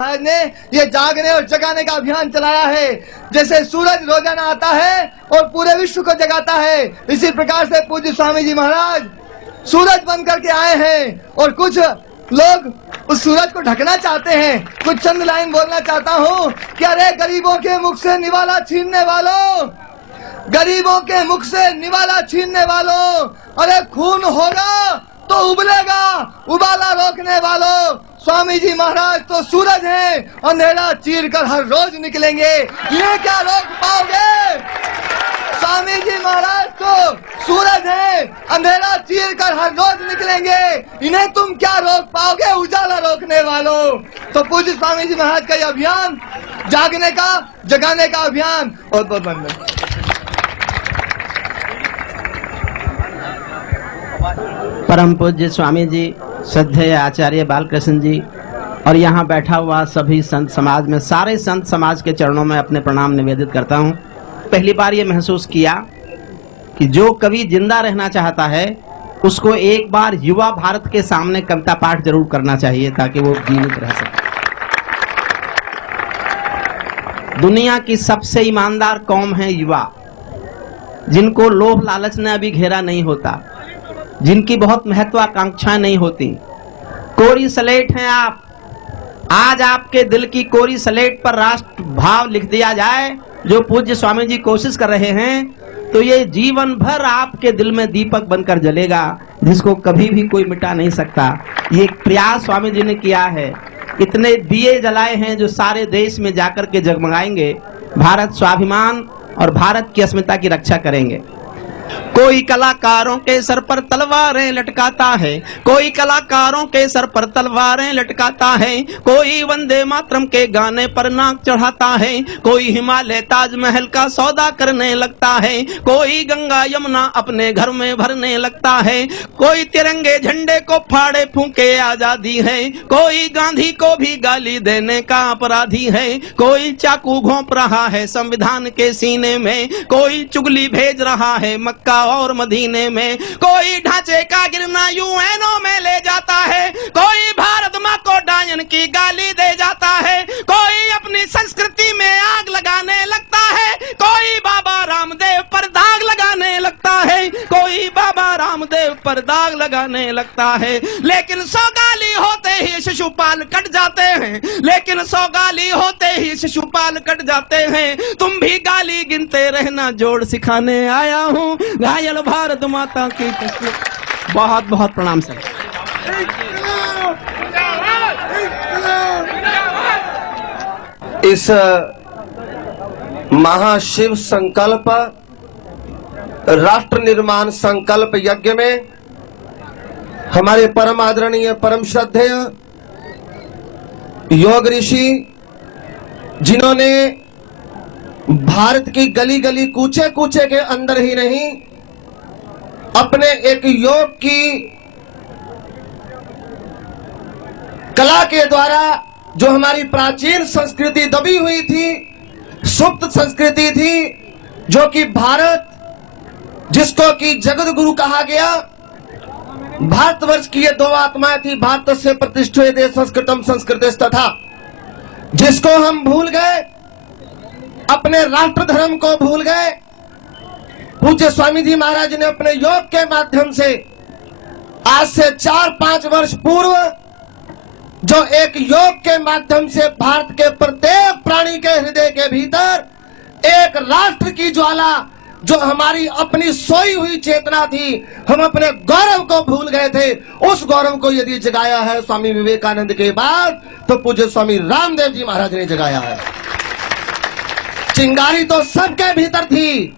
महाराज ने ये जागने और जगाने का अभियान चलाया है। जैसे सूरज रोजाना आता है और पूरे विश्व को जगाता है, इसी प्रकार से पूज्य स्वामी जी महाराज सूरज बन करके आए हैं और कुछ लोग उस सूरज को ढकना चाहते हैं। कुछ चंद लाइन बोलना चाहता हूँ कि अरे गरीबों के मुख से निवाला छीनने वालों, गरीबों के मुख से निवाला छीनने वालों, अरे खून होगा तो उबलेगा, उबाला रोकने वालों, स्वामी जी महाराज तो सूरज हैं, अंधेरा चीर कर हर रोज निकलेंगे, ये क्या रोक पाओगे? स्वामी जी महाराज तो सूरज हैं, अंधेरा चीर कर हर रोज निकलेंगे, इन्हें तुम क्या रोक पाओगे उजाला रोकने वालों। तो पूज्य स्वामी जी महाराज का ये अभियान, जागने का जगाने का अभियान, बहुत बहुत धन्यवाद। परम पूज्य स्वामी जी, श्रद्धेय आचार्य बालकृष्ण जी और यहाँ बैठा हुआ सभी संत समाज में, सारे संत समाज के चरणों में अपने प्रणाम निवेदित करता हूँ। पहली बार ये महसूस किया कि जो कवि जिंदा रहना चाहता है उसको एक बार युवा भारत के सामने कविता पाठ जरूर करना चाहिए ताकि वो जीवित रह सके। दुनिया की सबसे ईमानदार कौम है युवा, जिनको लोभ लालच ने अभी घेरा नहीं होता, जिनकी बहुत महत्वाकांक्षाएं नहीं होती। कोरी स्लेट हैं आप। आज आपके दिल की कोरी स्लेट पर राष्ट्र भाव लिख दिया जाए, जो पूज्य स्वामी जी कोशिश कर रहे हैं, तो ये जीवन भर आपके दिल में दीपक बनकर जलेगा, जिसको कभी भी कोई मिटा नहीं सकता। ये प्रयास स्वामी जी ने किया है। इतने दिए जलाए हैं जो सारे देश में जाकर के जगमगाएंगे, भारत स्वाभिमान और भारत की अस्मिता की रक्षा करेंगे। कोई कलाकारों के सर पर तलवारें लटकाता है, कोई कलाकारों के सर पर तलवारें लटकाता है, कोई वंदे मातरम के गाने पर नाक चढ़ाता है, कोई हिमालय ताजमहल का सौदा करने लगता है, कोई गंगा यमुना अपने घर में भरने लगता है, कोई तिरंगे झंडे को फाड़े फूंके आजादी है, कोई गांधी को भी गाली देने का अपराधी है, कोई चाकू घोंप रहा है संविधान के सीने में, कोई चुगली भेज रहा है मक्का और मदीने में, कोई ढांचे का गिरना यूएनओ में ले जाता है, कोई भारत माँ को डायन की गाली दे जाता है, कोई अपनी संस्कृति में आग लगाने लगता है, कोई बाबा रामदेव पर दाग लगाने लगता है, कोई बाबा रामदेव पर दाग लगाने लगता है। लेकिन सौगाली होते ही शिशुपाल कट जाते हैं, लेकिन सौगाली होते ही शिशुपाल कट जाते हैं। तुम भी गाली गिनते रहना, जोड़ सिखाने आया हूँ, घायल भारत माता की कसम। बहुत बहुत प्रणाम सर। इस महाशिव संकल्प राष्ट्र निर्माण संकल्प यज्ञ में हमारे परम आदरणीय परम श्रद्धेय योग ऋषि, जिन्होंने भारत की गली गली कूचे कूचे के अंदर ही नहीं, अपने एक योग की कला के द्वारा जो हमारी प्राचीन संस्कृति दबी हुई थी, सुप्त संस्कृति थी, जो कि भारत, जिसको कि जगत गुरु कहा गया, भारतवर्ष की ये दो आत्माएं थी, भारत से प्रतिष्ठित देश संस्कृतम संस्कृत तथा, जिसको हम भूल गए, अपने राष्ट्र धर्म को भूल गए। पूज्य स्वामी जी महाराज ने अपने योग के माध्यम से आज से 4-5 वर्ष पूर्व जो एक योग के माध्यम से भारत के प्रत्येक प्राणी के हृदय के भीतर एक राष्ट्र की ज्वाला, जो हमारी अपनी सोई हुई चेतना थी, हम अपने गौरव को भूल गए थे, उस गौरव को यदि जगाया है स्वामी विवेकानंद के बाद, तो पूज्य स्वामी रामदेव जी महाराज ने जगाया है। चिंगारी तो सबके भीतर थी,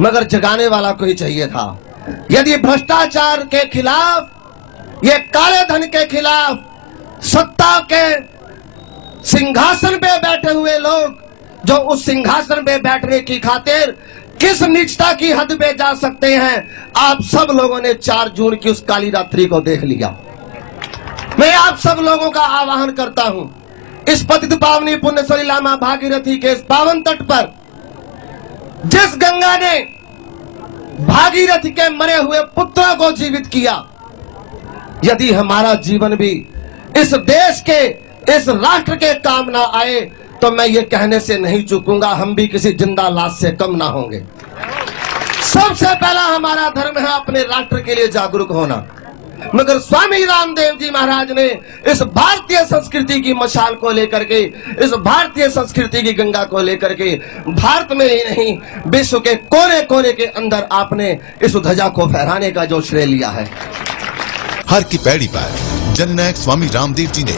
मगर जगाने वाला कोई चाहिए था। यदि भ्रष्टाचार के खिलाफ, ये काले धन के खिलाफ, सत्ता के सिंहासन पे बैठे हुए लोग, जो उस सिंहासन पे बैठने की खातिर किस नीचता की हद पे जा सकते हैं, आप सब लोगों ने 4 जून की उस काली रात्रि को देख लिया। मैं आप सब लोगों का आह्वान करता हूं, इस पतित पावनी पुण्य सलिला मां भागीरथी के इस पावन तट पर, जिस गंगा ने भागीरथी के मरे हुए पुत्रों को जीवित किया, यदि हमारा जीवन भी इस देश के इस राष्ट्र के काम ना आए तो मैं ये कहने से नहीं चूकूंगा, हम भी किसी जिंदा लाश से कम ना होंगे। सबसे पहला हमारा धर्म है अपने राष्ट्र के लिए जागरूक होना। मगर स्वामी रामदेव जी महाराज ने इस भारतीय संस्कृति की मशाल को लेकर के, इस भारतीय संस्कृति की गंगा को लेकर के भारत में ही नहीं विश्व के कोने कोने के अंदर आपने इस ध्वजा को फहराने का जो श्रेय लिया है। हर की पैड़ी पर जननायक स्वामी रामदेव जी ने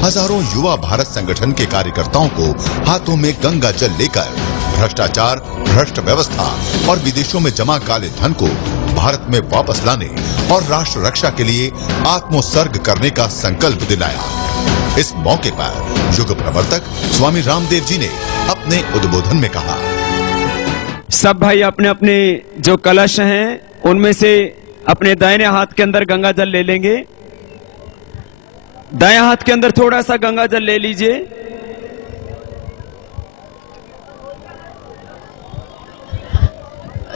हजारों युवा भारत संगठन के कार्यकर्ताओं को हाथों में गंगा जल लेकर भ्रष्टाचार, भ्रष्ट व्यवस्था और विदेशों में जमा काले धन को भारत में वापस लाने और राष्ट्र रक्षा के लिए आत्मोत्सर्ग करने का संकल्प दिलाया। इस मौके पर युग प्रवर्तक स्वामी रामदेव जी ने अपने उद्बोधन में कहा, सब भाई अपने अपने जो कलश हैं उनमें से अपने दाहिने हाथ के अंदर गंगा जल ले लेंगे। दाएं हाथ के अंदर थोड़ा सा गंगा जल ले लीजिए।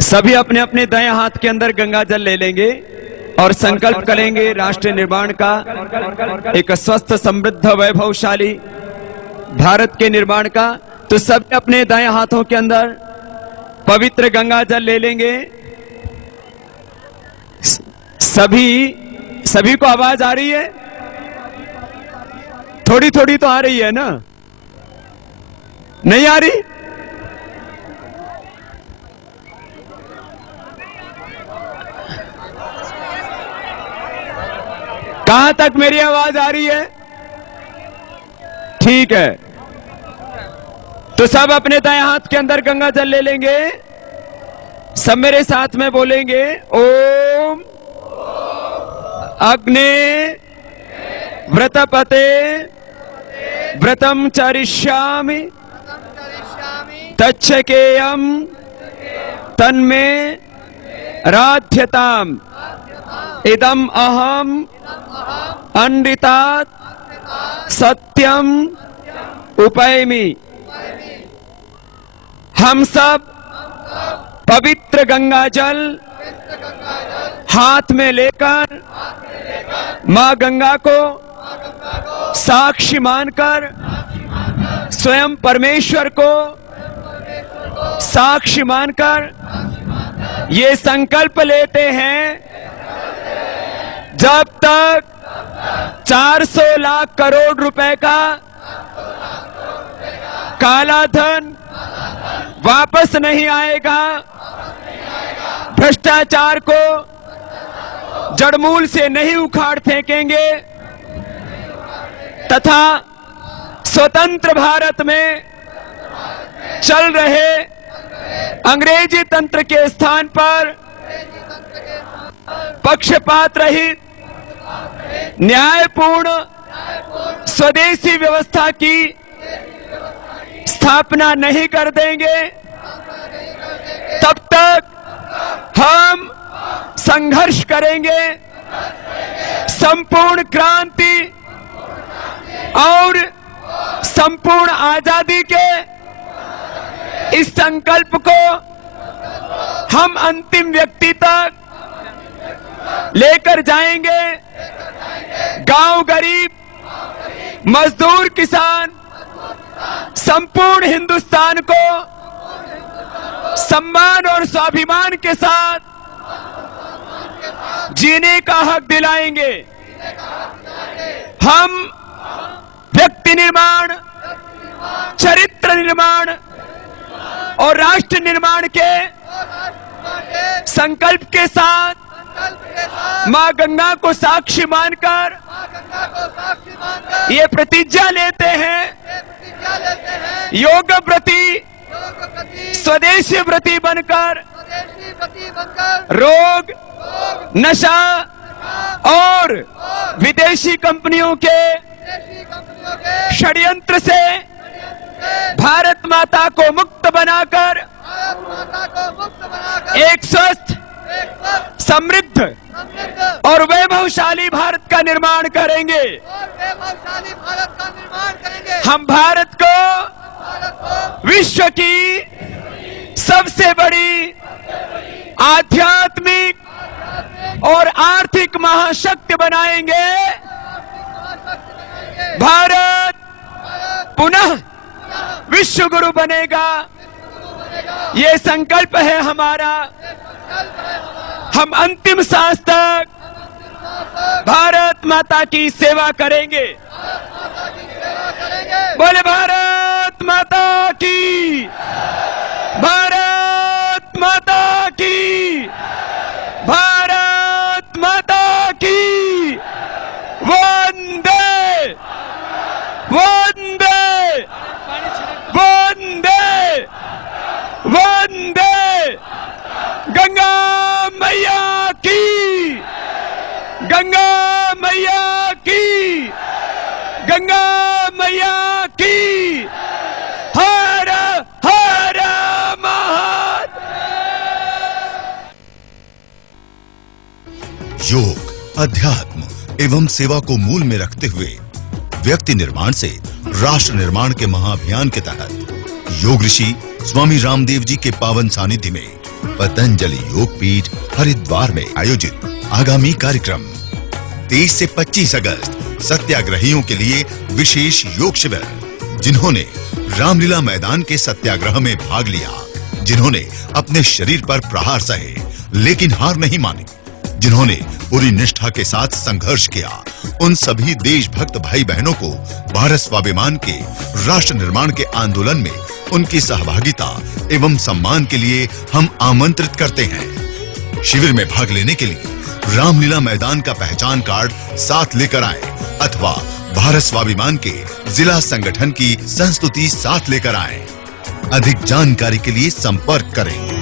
सभी अपने अपने दाएं हाथ के अंदर गंगा जल ले लेंगे और संकल्प करेंगे राष्ट्र निर्माण का, एक स्वस्थ, समृद्ध, वैभवशाली भारत के निर्माण का। तो सब अपने दाएं हाथों के अंदर पवित्र गंगा जल ले लेंगे। सभी को आवाज आ रही है? थोड़ी थोड़ी तो आ रही है ना? नहीं आ रही? कहां तक मेरी आवाज आ रही है? ठीक है, तो सब अपने दाएं हाथ के अंदर गंगा जल ले लेंगे। सब मेरे साथ में बोलेंगे, ओम अग्ने व्रतपते व्रतम चरिष्यामि तच्छकेयम तन्मे राध्यताम इदम अहम अनृतात् सत्यम उपैमि। हम सब पवित्र गंगा जल हाथ में लेकर मां गंगा को साक्षी मानकर, स्वयं परमेश्वर को साक्षी मानकर ये संकल्प लेते हैं, जब तक 400 लाख करोड़ रुपए का काला धन वापस नहीं आएगा, भ्रष्टाचार को जड़मूल से नहीं उखाड़ फेंकेंगे तथा स्वतंत्र भारत में चल रहे अंग्रेजी तंत्र के स्थान पर पक्षपात रहित, न्यायपूर्ण स्वदेशी व्यवस्था की स्थापना नहीं कर देंगे, तब तक हम संघर्ष करेंगे। संपूर्ण क्रांति और संपूर्ण आजादी के इस संकल्प को हम अंतिम व्यक्ति तक लेकर जाएंगे। गांव गरीब, मजदूर, किसान, संपूर्ण हिंदुस्तान को सम्मान और स्वाभिमान के साथ जीने का हक दिलाएंगे। हम व्यक्ति निर्माण, चरित्र निर्माण और राष्ट्र निर्माण के संकल्प के साथ मां गंगा को साक्षी मानकर ये प्रतिज्ञा लेते हैं, योग प्रति स्वदेशी व्रती बनकर रोग, नशा और विदेशी कंपनियों के षड्यंत्र से भारत माता को मुक्त बनाकर एक स्वस्थ, समृद्ध और वैभवशाली भारत का निर्माण करेंगे। हम भारत को विश्व की सबसे बड़ी आध्यात्मिक और आर्थिक महाशक्ति बनाएंगे। भारत पुनः विश्व गुरु बनेगा। ये संकल्प है हमारा। हम अंतिम सांस तक भारत माता की सेवा करेंगे। बोले भारत माता की, भारत माता की, भारत माता की। वंदे वंदे वंदे वंदे। गंगा मैया की, गंगा मैया की, गंगा मैया की। हर हर महादेव। योग, अध्यात्म एवं सेवा को मूल में रखते हुए व्यक्ति निर्माण से राष्ट्र निर्माण के महाअभियान के तहत योग ऋषि स्वामी रामदेव जी के पावन सानिध्य में पतंजलि योग पीठ हरिद्वार में आयोजित आगामी कार्यक्रम 23 से 25 अगस्त सत्याग्रहियों के लिए विशेष योग शिविर। जिन्होंने रामलीला मैदान के सत्याग्रह में भाग लिया, जिन्होंने अपने शरीर पर प्रहार सहे लेकिन हार नहीं मानी, जिन्होंने पूरी निष्ठा के साथ संघर्ष किया, उन सभी देशभक्त भाई बहनों को भारत स्वाभिमान के राष्ट्र निर्माण के आंदोलन में उनकी सहभागिता एवं सम्मान के लिए हम आमंत्रित करते हैं। शिविर में भाग लेने के लिए रामलीला मैदान का पहचान कार्ड साथ लेकर आएं अथवा भारत स्वाभिमान के जिला संगठन की संस्तुति साथ लेकर आएं। अधिक जानकारी के लिए संपर्क करें।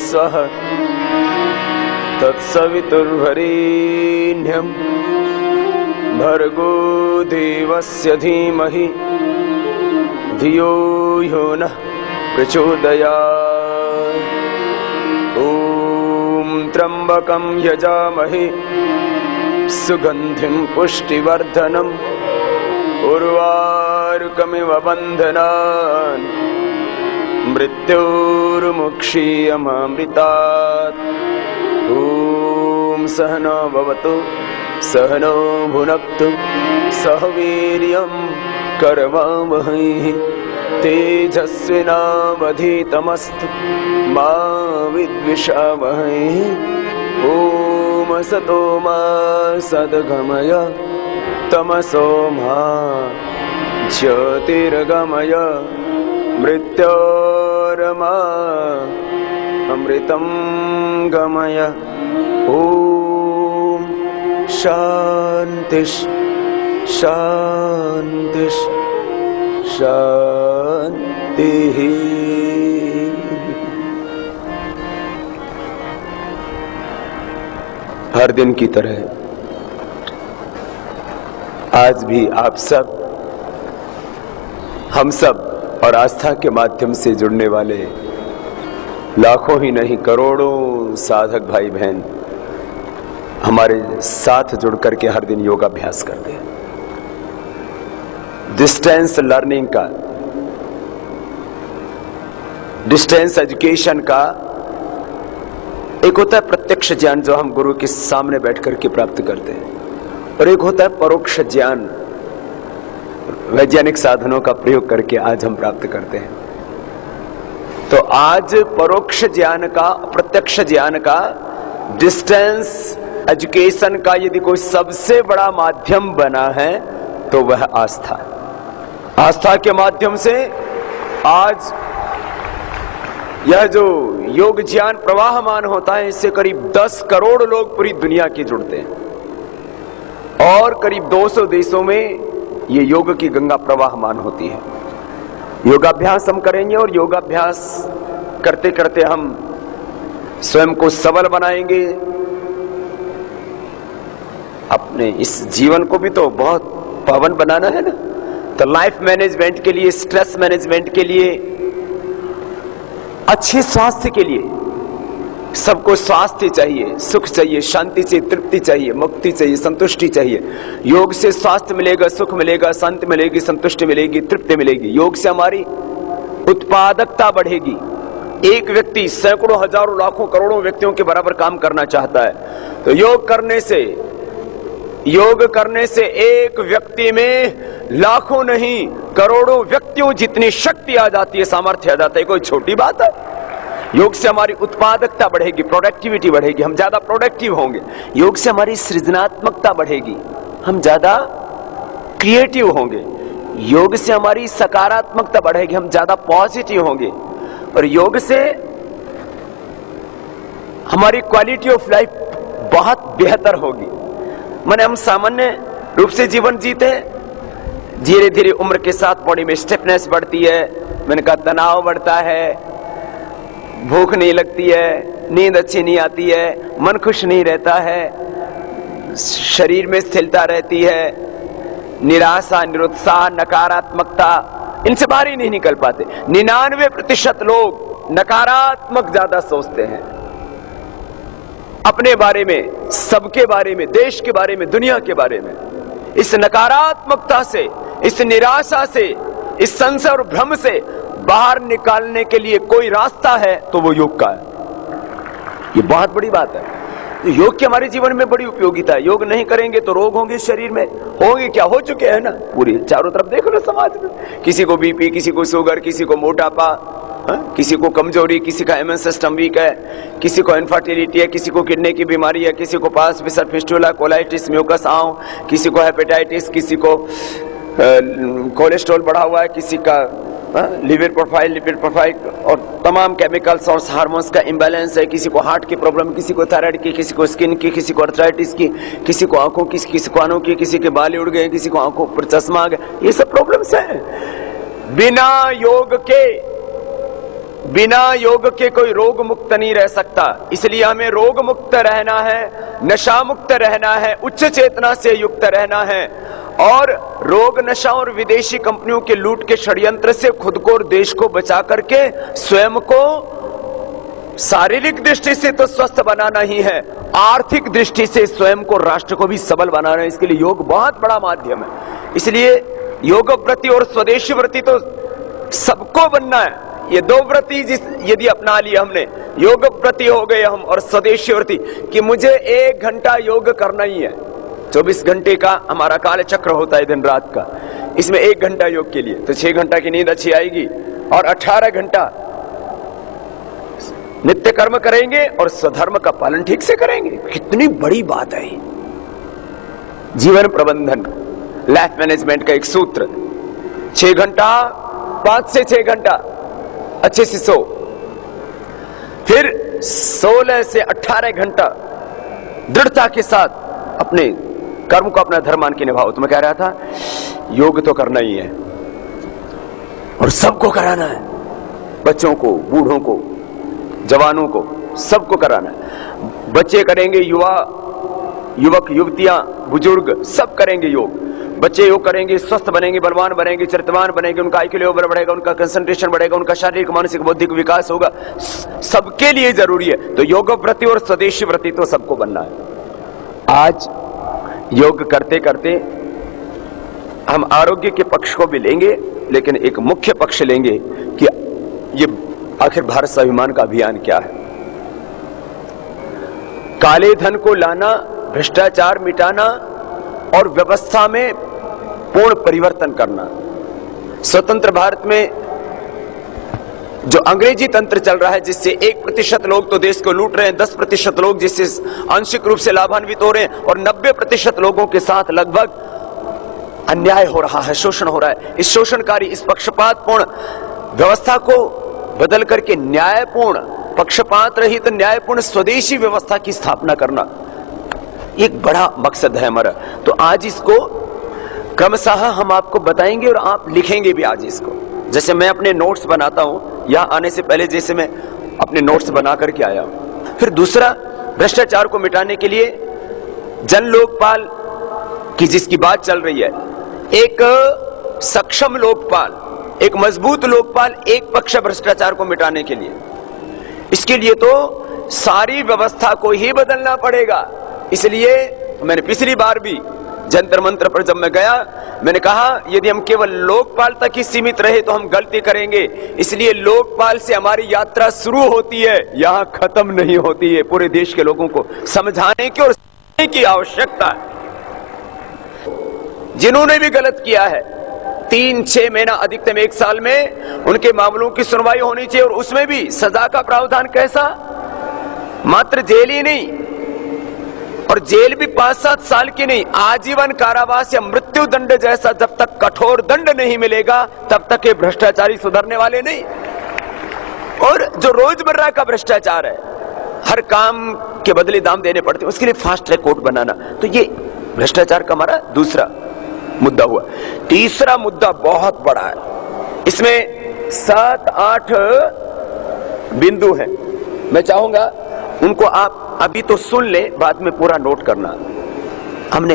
स्वः तत्सवितुर्वरेण्यं भर्गो देवस्य धीमहि धियो यो नः प्रचोदयात्। ॐ त्र्यम्बकं यजामहे सुगन्धिं पुष्टिवर्धनम् उर्वारुकमिव बन्धनान् मृत्योर्मुक्षीयमामृतात्। ॐ सहना भवतु सहनो भुनक्तु सह वीर्यं करवावहै तेजस्विनावधीतमस्तु मा विद्विषावहै। ॐ असतो मा सद्गमय तमसो मा ज्योतिर्गमय मृत्योर्मा अमृतं गमय। ॐ शान्तिः शान्तिः शान्तिः। हर दिन की तरह आज भी आप सब, हम सब और आस्था के माध्यम से जुड़ने वाले लाखों ही नहीं करोड़ों साधक भाई बहन हमारे साथ जुड़ करके हर दिन योगाभ्यास करते हैं। डिस्टेंस लर्निंग का डिस्टेंस एजुकेशन का एक होता है प्रत्यक्ष ज्ञान जो हम गुरु के सामने बैठ करके प्राप्त करते हैं, और एक होता है परोक्ष ज्ञान वैज्ञानिक साधनों का प्रयोग करके आज हम प्राप्त करते हैं। तो आज परोक्ष ज्ञान का, प्रत्यक्ष ज्ञान का, डिस्टेंस एजुकेशन का यदि कोई सबसे बड़ा माध्यम बना है तो वह आस्था। आस्था के माध्यम से आज यह जो योग ज्ञान प्रवाहमान होता है, इससे करीब 10 करोड़ लोग पूरी दुनिया के जुड़ते हैं और करीब 200 देशों में ये योग की गंगा प्रवाहमान होती है। योगाभ्यास हम करेंगे और योगाभ्यास करते करते हम स्वयं को सबल बनाएंगे। अपने इस जीवन को भी तो बहुत पावन बनाना है ना, तो लाइफ मैनेजमेंट के लिए, स्ट्रेस मैनेजमेंट के लिए, अच्छे स्वास्थ्य के लिए, सबको स्वास्थ्य चाहिए, सुख चाहिए, शांति चाहिए, तृप्ति चाहिए, मुक्ति चाहिए, संतुष्टि चाहिए। योग से स्वास्थ्य मिलेगा, सुख मिलेगा, शांति मिलेगी, संतुष्टि मिलेगी, तृप्ति मिलेगी। योग से हमारी उत्पादकता बढ़ेगी। एक व्यक्ति सैकड़ों, हजारों, लाखों, करोड़ों व्यक्तियों के बराबर काम करना चाहता है, तो योग करने से एक व्यक्ति में लाखों नहीं करोड़ों व्यक्तियों जितनी शक्ति आ जाती है, सामर्थ्य आ जाता है। कोई छोटी बात है? योग से हमारी उत्पादकता बढ़ेगी, प्रोडक्टिविटी बढ़ेगी, हम ज्यादा प्रोडक्टिव होंगे। योग से हमारी सृजनात्मकता बढ़ेगी, हम ज्यादा क्रिएटिव होंगे। योग से हमारी सकारात्मकता बढ़ेगी, हम ज्यादा पॉजिटिव होंगे। और योग से हमारी क्वालिटी ऑफ लाइफ बहुत बेहतर होगी। माने हम सामान्य रूप से जीवन जीते हैं, धीरे धीरे उम्र के साथ बॉडी में स्टिफनेस बढ़ती है, मैंने कहा तनाव बढ़ता है, भूख नहीं लगती है, नींद अच्छी नहीं आती है, मन खुश नहीं रहता है, शरीर में स्थिरता रहती है, निराशा, निरुत्साह, नकारात्मकता, इनसे बाहर ही नहीं निकल पाते। 99% लोग नकारात्मक ज्यादा सोचते हैं, अपने बारे में, सबके बारे में, देश के बारे में, दुनिया के बारे में। इस नकारात्मकता से, इस निराशा से, इस संशय और भ्रम से बाहर निकालने के लिए कोई रास्ता है तो वो योग का है। ये बहुत बड़ी बात है। तो योग की हमारे जीवन में बड़ी उपयोगिता है। योग नहीं करेंगे तो रोग होंगे शरीर में, होंगे क्या, हो चुके हैं ना, पूरी चारों तरफ देख लो समाज में। किसी को बीपी, किसी को शुगर, किसी को मोटापा, किसी को कमजोरी, किसी का इम्यून सिस्टम वीक है, किसी को इनफर्टिलिटी है, किसी को किडनी की बीमारी है, किसी को पास फिसर, फिस्टुला, कोलाइटिस, म्यूकस आंव, किसी को हेपेटाइटिस, किसी को कोलेस्ट्रॉल बढ़ा हुआ है, किसी का लिवर प्रोफाइल, लिपिड प्रोफाइल और तमाम केमिकल्स और हार्मोन्स का इम्बैलेंस है, किसी को हार्ट की प्रॉब्लम, किसी को थायराइड की, किसी को स्किन की, किसी को आर्थराइटिस की, किसी को आंखों की, किसी को कानों की, किसी के बाल उड़ गए, किसी को आंखों पर चश्मा आ गया। ये सब प्रॉब्लम्स हैं। बिना योग के कोई रोग मुक्त नहीं रह सकता। इसलिए हमें रोग मुक्त रहना है, नशा मुक्त रहना है, उच्च चेतना से युक्त रहना है और रोग, नशा और विदेशी कंपनियों के लूट के षड्यंत्र से खुद को और देश को बचा करके स्वयं को शारीरिक दृष्टि से तो स्वस्थ बनाना ही है, आर्थिक दृष्टि से स्वयं को, राष्ट्र को भी सबल बनाना है। इसके लिए योग बहुत बड़ा माध्यम है। इसलिए योग व्रति और स्वदेशी व्रति तो सबको बनना है। ये दो व्रति यदि अपना लिया हमने, योग व्रति हो गए हम और स्वदेशी व्रति, कि मुझे 1 घंटा योग करना ही है। 24 घंटे का हमारा काल चक्र होता है दिन रात का, इसमें 1 घंटा योग के लिए, तो 6 घंटा की नींद अच्छी आएगी और 18 घंटा नित्य कर्म करेंगे और स्वधर्म का पालन ठीक से करेंगे। कितनी बड़ी बात है। जीवन प्रबंधन, लाइफ मैनेजमेंट का एक सूत्र, 6 घंटा, 5 से 6 घंटा अच्छे से सो, फिर 16 से 18 घंटा दृढ़ता के साथ अपने कर्म को, अपना धर्म मान के निभाओ। तो मैं कह रहा था योग तो करना ही है और सबको कराना है, बच्चों को, बूढ़ों को, जवानों को, सबको कराना है। बच्चे करेंगे, युवक, युवतियां, बुजुर्ग सब करेंगे योग। बच्चे योग करेंगे, स्वस्थ बनेंगे, बलवान बनेंगे, चरित्रवान बनेंगे, उनका IQ लेवल बढ़ेगा, उनका कंसंट्रेशन बढ़ेगा, उनका शारीरिक, मानसिक, बौद्धिक विकास होगा। सबके लिए जरूरी है। तो योग व्रति और स्वदेशी व्रति तो सबको बनना है। आज योग करते करते हम आरोग्य के पक्ष को भी लेंगे, लेकिन एक मुख्य पक्ष लेंगे कि ये आखिर भारत स्वाभिमान का अभियान क्या है? काले धन को लाना, भ्रष्टाचार मिटाना और व्यवस्था में पूर्ण परिवर्तन करना। स्वतंत्र भारत में जो अंग्रेजी तंत्र चल रहा है, जिससे 1% लोग तो देश को लूट रहे हैं, 10% लोग जिससे आंशिक रूप से लाभान्वित हो रहे हैं और 90% लोगों के साथ लगभग अन्याय हो रहा है, शोषण हो रहा है। इस शोषणकारी, इस पक्षपातपूर्ण व्यवस्था को बदल करके न्यायपूर्ण, पक्षपात रहित न्यायपूर्ण स्वदेशी व्यवस्था की स्थापना करना एक बड़ा मकसद है हमारा। तो आज इसको क्रमशः हम आपको बताएंगे और आप लिखेंगे भी आज इसको। जैसे मैं अपने नोट्स बनाता हूं, यहां आने से पहले जैसे मैं अपने नोट्स बना करके आया हूं। फिर दूसरा, भ्रष्टाचार को मिटाने के लिए जन लोकपाल की जिसकी बात चल रही है, एक सक्षम लोकपाल, एक मजबूत लोकपाल, एक पक्ष भ्रष्टाचार को मिटाने के लिए, इसके लिए तो सारी व्यवस्था को ही बदलना पड़ेगा। इसलिए मैंने पिछली बार भी जंतर मंत्र पर जब मैं गया, मैंने कहा यदि हम केवल लोकपाल तक ही सीमित रहे तो हम गलती करेंगे। इसलिए लोकपाल से हमारी यात्रा शुरू होती है, यहां खत्म नहीं होती है। पूरे देश के लोगों को समझाने की और समझने की आवश्यकता है। जिन्होंने भी गलत किया है, 3-6 महीना अधिकतम 1 साल में उनके मामलों की सुनवाई होनी चाहिए। और उसमें भी सजा का प्रावधान कैसा? मात्र जेल ही नहीं, और जेल भी 5-7 साल की नहीं, आजीवन कारावास या मृत्यु दंड जैसा जब तक कठोर दंड नहीं मिलेगा तब तक ये भ्रष्टाचारी सुधरने वाले नहीं। और जो रोजमर्रा का भ्रष्टाचार है, हर काम के बदले दाम देने पड़ते हैं, उसके लिए फास्ट ट्रैक कोर्ट बनाना, तो ये भ्रष्टाचार का हमारा दूसरा मुद्दा हुआ। तीसरा मुद्दा बहुत बड़ा है, इसमें 7-8 बिंदु हैं। मैं चाहूंगा उनको आप अभी तो सुन ले, बाद में पूरा नोट करना। हमने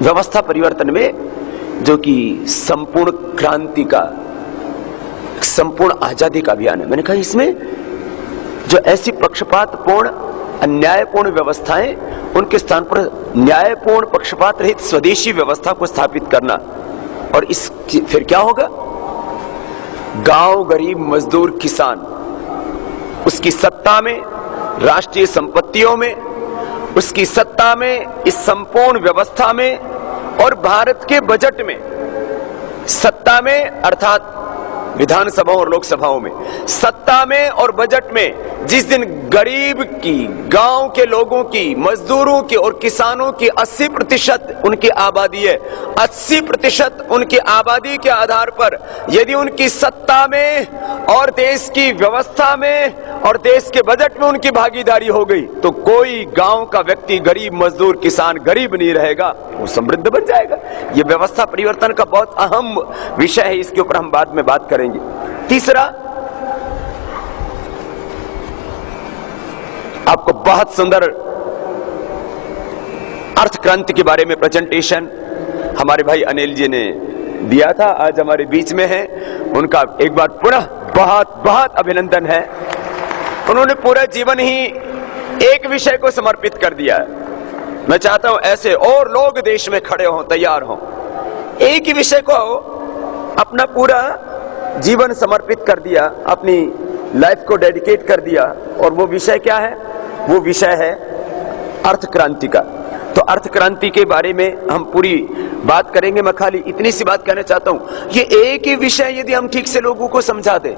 व्यवस्था परिवर्तन में, जो कि संपूर्ण क्रांति का, संपूर्ण आजादी का अभियान है, मैंने कहा इसमें जो ऐसी पक्षपातपूर्ण, अन्यायपूर्ण व्यवस्थाएं, उनके स्थान पर न्यायपूर्ण, पक्षपात रहित स्वदेशी व्यवस्था को स्थापित करना। और इस फिर क्या होगा? गांव, गरीब, मजदूर, किसान, उसकी सत्ता में, राष्ट्रीय संपत्तियों में, उसकी सत्ता में, इस संपूर्ण व्यवस्था में और भारत के बजट में, सत्ता में अर्थात विधानसभाओं और लोकसभाओं में, सत्ता में और बजट में जिस दिन गरीब की, गांव के लोगों की, मजदूरों की और किसानों की 80% उनकी आबादी है, 80% उनकी आबादी के आधार पर यदि उनकी सत्ता में और देश की व्यवस्था में और देश के बजट में उनकी भागीदारी हो गई, तो कोई गांव का व्यक्ति, गरीब, मजदूर, किसान गरीब नहीं रहेगा, वो समृद्ध बन जाएगा। ये व्यवस्था परिवर्तन का बहुत अहम विषय है, इसके ऊपर हम बाद में बात करेंगे। तीसरा, आपको बहुत सुंदर अर्थ क्रांति के बारे में प्रेजेंटेशन हमारे भाई अनिल जी ने दिया था, आज हमारे बीच में है। उनका एक बार पुनः बहुत बहुत अभिनंदन है। उन्होंने पूरा जीवन ही एक विषय को समर्पित कर दिया है। मैं चाहता हूं ऐसे और लोग देश में खड़े हों, तैयार हों, एक ही विषय को अपना पूरा जीवन समर्पित कर दिया, अपनी लाइफ को डेडिकेट कर दिया। और वो विषय क्या है? वो विषय है अर्थ क्रांति का। तो अर्थ क्रांति के बारे में हम पूरी बात करेंगे। मैं खाली इतनी सी बात कहना चाहता हूं, ये एक ही विषय यदि हम ठीक से लोगों को समझा दें,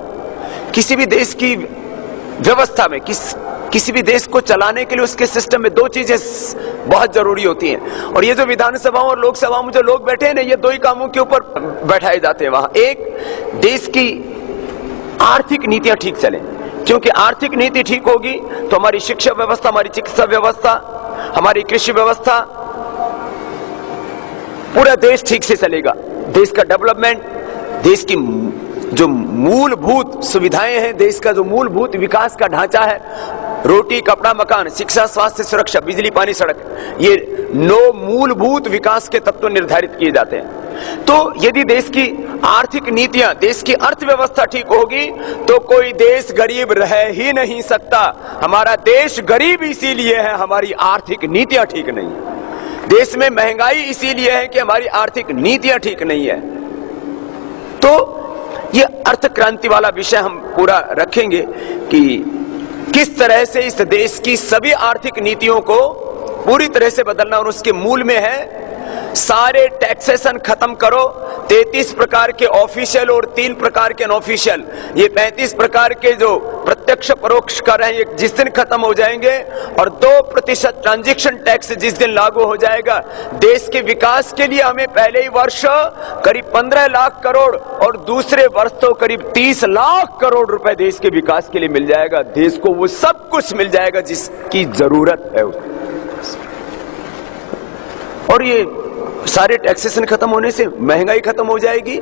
किसी भी देश की व्यवस्था में, किसी भी देश को चलाने के लिए उसके सिस्टम में 2 चीजें बहुत जरूरी होती हैं। और ये जो विधानसभाओं और लोकसभाओं में जो लोग बैठे हैं ना, ये 2 ही कामों के ऊपर बैठाए जाते हैं वहां। एक, देश की आर्थिक नीतियां ठीक चलें, क्योंकि आर्थिक नीति ठीक होगी तो हमारी शिक्षा व्यवस्था, हमारी चिकित्सा व्यवस्था, हमारी कृषि व्यवस्था, पूरा देश ठीक से चलेगा। देश का डेवलपमेंट, देश की जो मूलभूत सुविधाएं हैं, देश का जो मूलभूत विकास का ढांचा है, रोटी, कपड़ा, मकान, शिक्षा, स्वास्थ्य, सुरक्षा, बिजली, पानी, सड़क, ये 9 मूलभूत विकास के तत्व निर्धारित किए जाते हैं। तो यदि देश की आर्थिक नीतियां, देश की अर्थव्यवस्था ठीक होगी तो कोई देश गरीब रह ही नहीं सकता। हमारा देश गरीब इसीलिए है, हमारी आर्थिक नीतियां ठीक नहीं है। देश में महंगाई इसीलिए है कि हमारी आर्थिक नीतियां ठीक नहीं है। तो ये अर्थ क्रांति वाला विषय हम पूरा रखेंगे कि किस तरह से इस देश की सभी आर्थिक नीतियों को पूरी तरह से बदलना, और उसके मूल में है सारे टैक्सेशन खत्म करो। 33 प्रकार के ऑफिशियल और 3 प्रकार के अनऑफिशियल, ये 35 प्रकार के जो प्रत्यक्ष परोक्ष कर हैं, ये जिस दिन खत्म हो जाएंगे और 2% ट्रांजैक्शन टैक्स जिस दिन लागू हो जाएगा, देश के विकास के लिए हमें पहले ही वर्ष करीब 15 लाख करोड़ और दूसरे वर्ष तो करीब 30 लाख करोड़ रुपए देश के विकास के लिए मिल जाएगा। देश को वो सब कुछ मिल जाएगा जिसकी जरूरत है। और ये सारे टैक्सेशन खत्म होने से महंगाई खत्म हो जाएगी,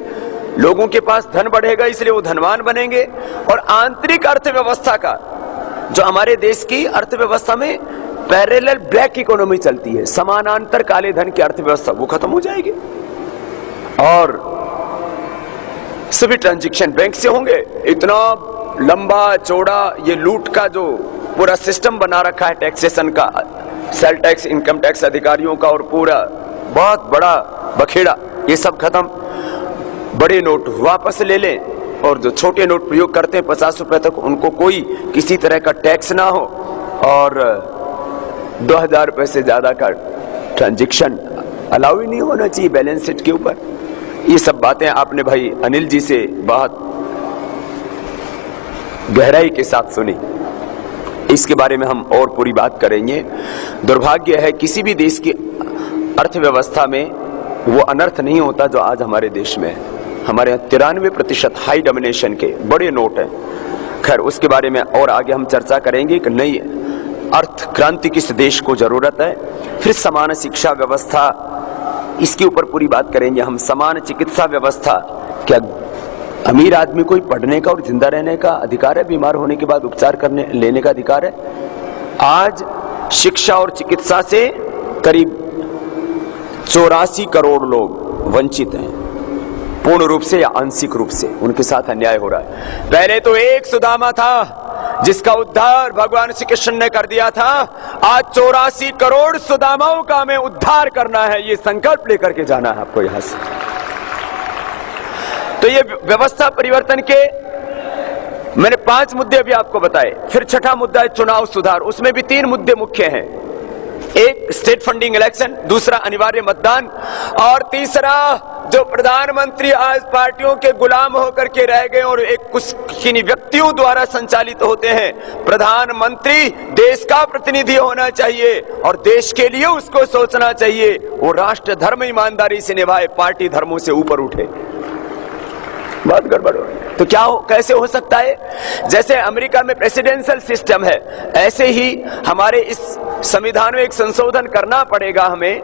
लोगों के पास धन बढ़ेगा, इसलिए वो धनवान बनेंगे। और आंतरिक अर्थव्यवस्था का, जो हमारे देश की अर्थव्यवस्था में पैरेलल ब्लैक इकोनॉमी चलती है, समानांतर काले धन की अर्थव्यवस्था, वो खत्म हो जाएगी। और सभी ट्रांजैक्शन बैंक से होंगे। इतना लंबा चौड़ा ये लूट का जो पूरा सिस्टम बना रखा है टैक्सेशन का, सेल टैक्स, इनकम टैक्स अधिकारियों का, और पूरा बहुत बड़ा बखेड़ा, ये सब खत्म। बड़े नोट वापस ले लें और जो छोटे नोट प्रयोग करते हैं 50 रुपए तक, उनको कोई किसी तरह का टैक्स ना हो, और 2000 रुपए से ज्यादा का ट्रांजैक्शन अलाउ ही नहीं होना चाहिए बैलेंस शीट के ऊपर। ये सब बातें आपने भाई अनिल जी से बहुत गहराई के साथ सुनी, इसके बारे में हम और पूरी बात करेंगे। दुर्भाग्य है किसी भी देश की अर्थव्यवस्था में वो अनर्थ नहीं होता जो आज हमारे देश में है। हमारे यहाँ 93% हाई डोमिनेशन के बड़े नोट हैं। खैर, उसके बारे में और आगे हम चर्चा करेंगे कि नई अर्थ क्रांति किस देश को जरूरत है। फिर समान शिक्षा व्यवस्था, इसके ऊपर पूरी बात करेंगे हम। समान चिकित्सा व्यवस्था, क्या अमीर आदमी को पढ़ने का और जिंदा रहने का अधिकार है, बीमार होने के बाद उपचार करने लेने का अधिकार है? आज शिक्षा और चिकित्सा से करीब 84 करोड़ लोग वंचित हैं, पूर्ण रूप से या आंशिक रूप से उनके साथ अन्याय हो रहा है। पहले तो एक सुदामा था जिसका उद्धार भगवान श्री कृष्ण ने कर दिया था, आज 84 करोड़ सुदामाओं का हमें उद्धार करना है, ये संकल्प लेकर के जाना है आपको यहां से। तो ये व्यवस्था परिवर्तन के मैंने 5 मुद्दे अभी आपको बताए। फिर छठा मुद्दा है चुनाव सुधार, उसमें भी 3 मुद्दे मुख्य हैं। एक स्टेट फंडिंग इलेक्शन, दूसरा अनिवार्य मतदान, और तीसरा जो प्रधानमंत्री आज पार्टियों के गुलाम होकर के रह गए और एक कुछ किन्हीं व्यक्तियों द्वारा संचालित होते हैं। प्रधानमंत्री देश का प्रतिनिधि होना चाहिए और देश के लिए उसको सोचना चाहिए, वो राष्ट्र धर्म ईमानदारी से निभाए, पार्टी धर्मों से ऊपर उठे। बहुत गड़बड़ हो रही है। तो क्या हो, कैसे हो सकता है? जैसे अमेरिका में प्रेसिडेंशियल सिस्टम है, ऐसे ही हमारे इस संविधान में एक संशोधन करना पड़ेगा हमें।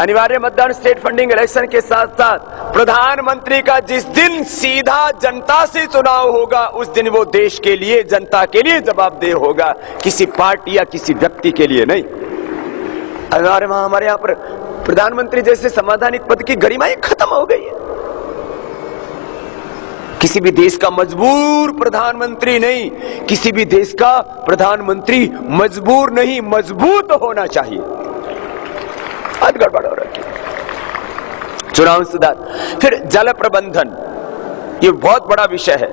अनिवार्य मतदान, स्टेट फंडिंग इलेक्शन के साथ साथ प्रधानमंत्री का जिस दिन सीधा जनता से चुनाव होगा, उस दिन वो देश के लिए, जनता के लिए जवाबदेह होगा, किसी पार्टी या किसी व्यक्ति के लिए नहीं। हमारे यहाँ पर प्रधानमंत्री जैसे संवैधानिक पद की गरिमा ही खत्म हो गई है। किसी भी देश का मजबूर प्रधानमंत्री नहीं, किसी भी देश का प्रधानमंत्री मजबूर नहीं, मजबूत होना चाहिए। आज गड़बड़ हो रही है। चुनाव सुधार, फिर जल प्रबंधन, ये बहुत बड़ा विषय है।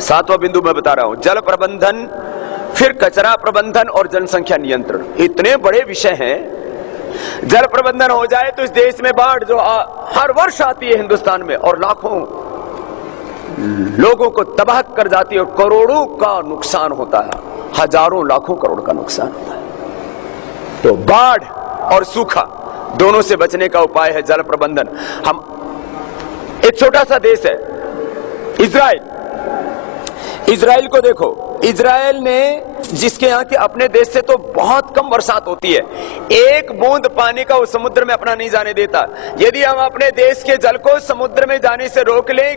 7वां बिंदु मैं बता रहा हूं, जल प्रबंधन, फिर कचरा प्रबंधन और जनसंख्या नियंत्रण, इतने बड़े विषय हैं। जल प्रबंधन हो जाए तो इस देश में बाढ़ जो हर वर्ष आती है हिंदुस्तान में और लाखों लोगों को तबाह कर जाती है और करोड़ों का नुकसान होता है, हजारों लाखों करोड़ का नुकसान होता है। तो बाढ़ और सूखा दोनों से बचने का उपाय है जल प्रबंधन। हम एक छोटा सा देश है इजराइल, इजराइल को देखो, इजराइल ने जिसके यहाँ के अपने देश से तो बहुत कम बरसात होती है, एक बूंद पानी का वो समुद्र में अपना नहीं जाने देता। यदि हम अपने देश के जल को समुद्र में जाने से रोक लें,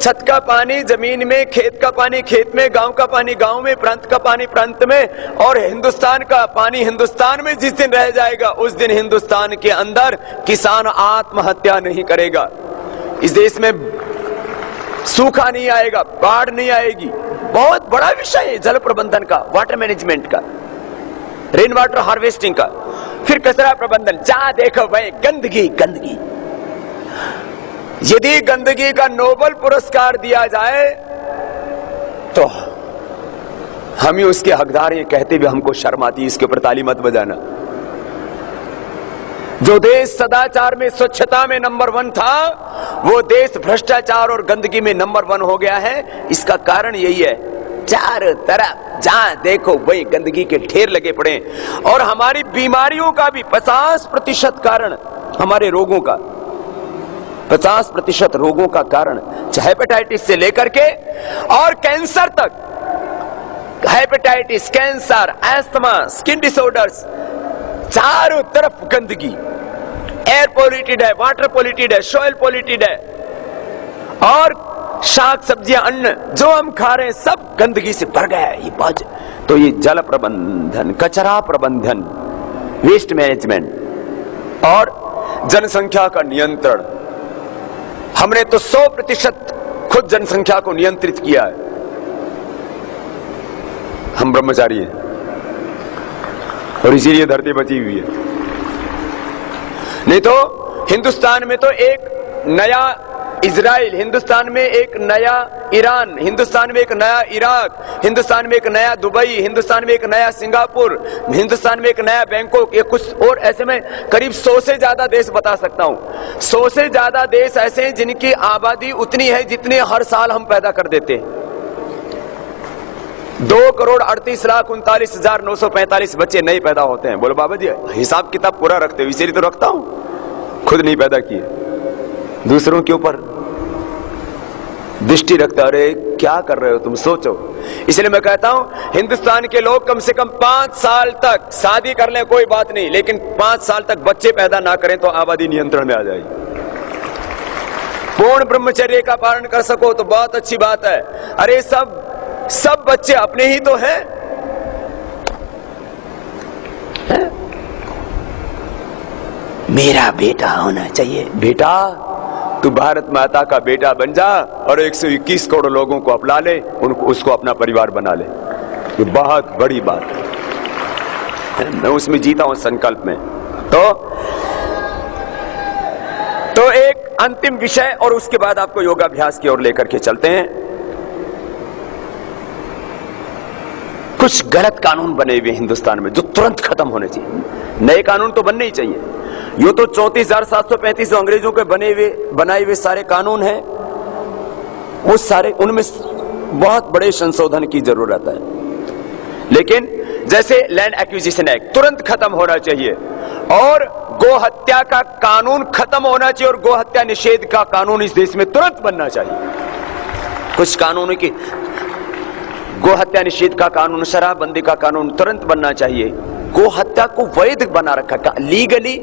छत का पानी जमीन में, खेत का पानी खेत में, गांव का पानी गांव में, प्रांत का पानी प्रांत में, और हिंदुस्तान का पानी हिंदुस्तान में जिस दिन रह जाएगा, उस दिन हिंदुस्तान के अंदर किसान आत्महत्या नहीं करेगा। इस देश में सूखा नहीं आएगा, बाढ़ नहीं आएगी। बहुत बड़ा विषय है जल प्रबंधन का, वाटर मैनेजमेंट का, रेन वाटर हार्वेस्टिंग का। फिर कचरा प्रबंधन, जहां देखो भाई गंदगी गंदगी। यदि गंदगी का नोबेल पुरस्कार दिया जाए तो हम ही उसके हकदार हैं कहते हुए हमको शर्म आती है। इसके ऊपर ताली मत बजाना। जो देश सदाचार में, स्वच्छता में नंबर 1 था, वो देश भ्रष्टाचार और गंदगी में नंबर 1 हो गया है। इसका कारण यही है, चारों तरफ जहां देखो वही गंदगी के ढेर लगे पड़े। और हमारी बीमारियों का भी 50% कारण, हमारे रोगों का 50% रोगों का कारण, चाहे हेपेटाइटिस से लेकर के और कैंसर तक, hepatitis, cancer, asthma, skin disorders, चारों तरफ गंदगी। एयर पॉल्यूटेड है, वाटर पॉल्यूटेड है, सॉइल पॉल्यूटेड है, और शाक सब्जियां, अन्न जो हम खा रहे हैं सब गंदगी से भर गया है। तो ये जल प्रबंधन, कचरा प्रबंधन, वेस्ट मैनेजमेंट और जनसंख्या का नियंत्रण, हमने तो 100% खुद जनसंख्या को नियंत्रित किया है। हम ब्रह्मचारी हैं और इसीलिए धरती बची हुई है। नहीं तो हिंदुस्तान में तो एक नया इजराइल, हिंदुस्तान में एक नया ईरान, हिंदुस्तान में एक नया इराक, हिंदुस्तान में एक नया दुबई, हिंदुस्तान में एक नया सिंगापुर, हिंदुस्तान में एक नया बैंकॉक, ये कुछ और ऐसे में करीब 100 से ज्यादा देश बता सकता हूं। 100 से ज्यादा देश ऐसे हैं जिनकी आबादी उतनी है जितने हर साल हम पैदा कर देते हैं। 2,38,39,945 बच्चे नहीं पैदा होते हैं। बोलो बाबा जी हिसाब किताब पूरा रखते हो? इसीलिए तो रखता हूं, खुद नहीं पैदा किए, दूसरों के ऊपर दृष्टि रखता। अरे क्या कर रहे हो तुम, सोचो। इसलिए मैं कहता हूं हिंदुस्तान के लोग कम से कम 5 साल तक शादी कर लें कोई बात नहीं, लेकिन 5 साल तक बच्चे पैदा ना करें तो आबादी नियंत्रण में आ जाएगी। पूर्ण ब्रह्मचर्य का पालन कर सको तो बहुत अच्छी बात है। अरे सब बच्चे अपने ही तो हैं। मेरा बेटा होना चाहिए। बेटा तू भारत माता का बेटा बन जा और 121 करोड़ लोगों को अपना ले, उसको अपना परिवार बना ले। ये बहुत बड़ी बात है। मैं उसमें जीता हूं संकल्प में। तो एक अंतिम विषय और उसके बाद आपको योगाभ्यास की ओर लेकर के चलते हैं। कुछ गलत कानून बने हुए हिंदुस्तान में जो तुरंत खत्म होने चाहिए। नए कानून तो बनने ही चाहिए। यो तो 34,735 अंग्रेजों के बनाए हुए सारे कानून हैं, वो सारे, उनमें बहुत बड़े संशोधन की जरूरत है। लेकिन जैसे लैंड एक्विजिशन एक्ट तुरंत खत्म होना चाहिए, और गो हत्या का कानून खत्म होना चाहिए, और गो हत्या निषेध का कानून इस देश में तुरंत बनना चाहिए। कुछ कानूनों की, गो हत्या निषेध का कानून, शराबबंदी का कानून तुरंत बनना चाहिए। गो हत्या को वैध बना रखा, लीगली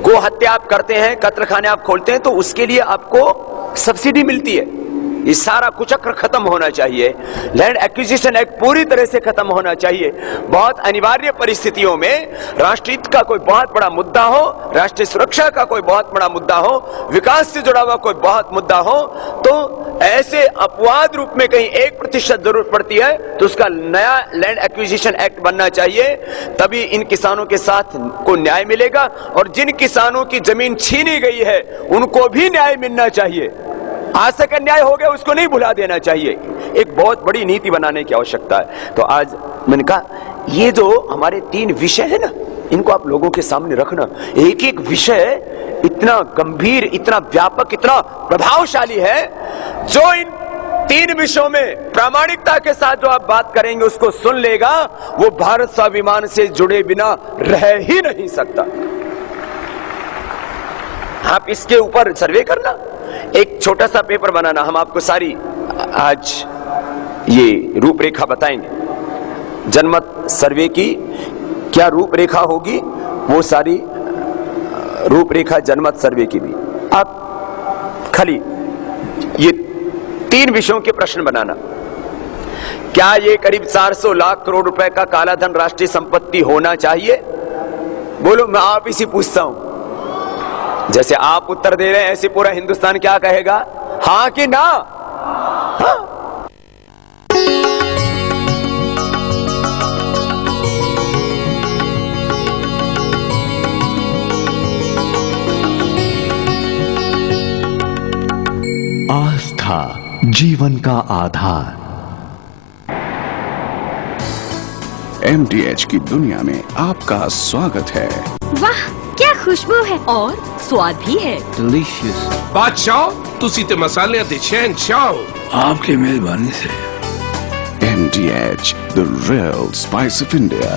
गो हत्या आप करते हैं, कत्लखाने आप खोलते हैं तो उसके लिए आपको सब्सिडी मिलती है। ये सारा कुचक्र खत्म होना चाहिए। लैंड एक्विजिशन एक्ट पूरी तरह से खत्म होना चाहिए। बहुत अनिवार्य परिस्थितियों में राष्ट्रहित का कोई बहुत बड़ा मुद्दा हो, राष्ट्रीय सुरक्षा का कोई बहुत बड़ा मुद्दा हो, विकास से जुड़ा हुआ कोई बहुत मुद्दा हो, तो ऐसे अपवाद रूप में कहीं 1% जरूरत पड़ती है तो उसका नया लैंड एक्विजिशन एक्ट बनना चाहिए। तभी इन किसानों के साथ को न्याय मिलेगा, और जिन किसानों की जमीन छीनी गई है उनको भी न्याय मिलना चाहिए। आज तक अन्याय हो गया उसको नहीं भुला देना चाहिए। एक बहुत बड़ी नीति बनाने की आवश्यकता है। तो आज मैंने कहा ये जो हमारे 3 विषय है ना, इनको आप लोगों के सामने रखना। एक एक विषय इतना गंभीर, इतना व्यापक, इतना प्रभावशाली है, जो इन 3 विषयों में प्रामाणिकता के साथ जो आप बात करेंगे उसको सुन लेगा, वो भारत स्वाभिमान से जुड़े बिना रह ही नहीं सकता। आप इसके ऊपर सर्वे करना, एक छोटा सा पेपर बनाना। हम आपको सारी आज ये रूपरेखा बताएंगे। जनमत सर्वे की क्या रूपरेखा होगी, वो सारी रूपरेखा जनमत सर्वे की भी आप खाली ये 3 विषयों के प्रश्न बनाना। क्या ये करीब 400 लाख करोड़ रुपए का काला धन राष्ट्रीय संपत्ति होना चाहिए? बोलो, मैं आप इसी पूछता हूं। जैसे आप उत्तर दे रहे हैं ऐसे पूरा हिंदुस्तान क्या कहेगा, हां कि ना? हाँ? सुविधा, जीवन का आधार। MDH की दुनिया में आपका स्वागत है। वाह, क्या खुशबू है और स्वाद भी है। डिलीशियस। बादशाह, तुसी ते मसाले ते शहंशाह। आपकी मेहरबानी से। MDH, the real spice of India।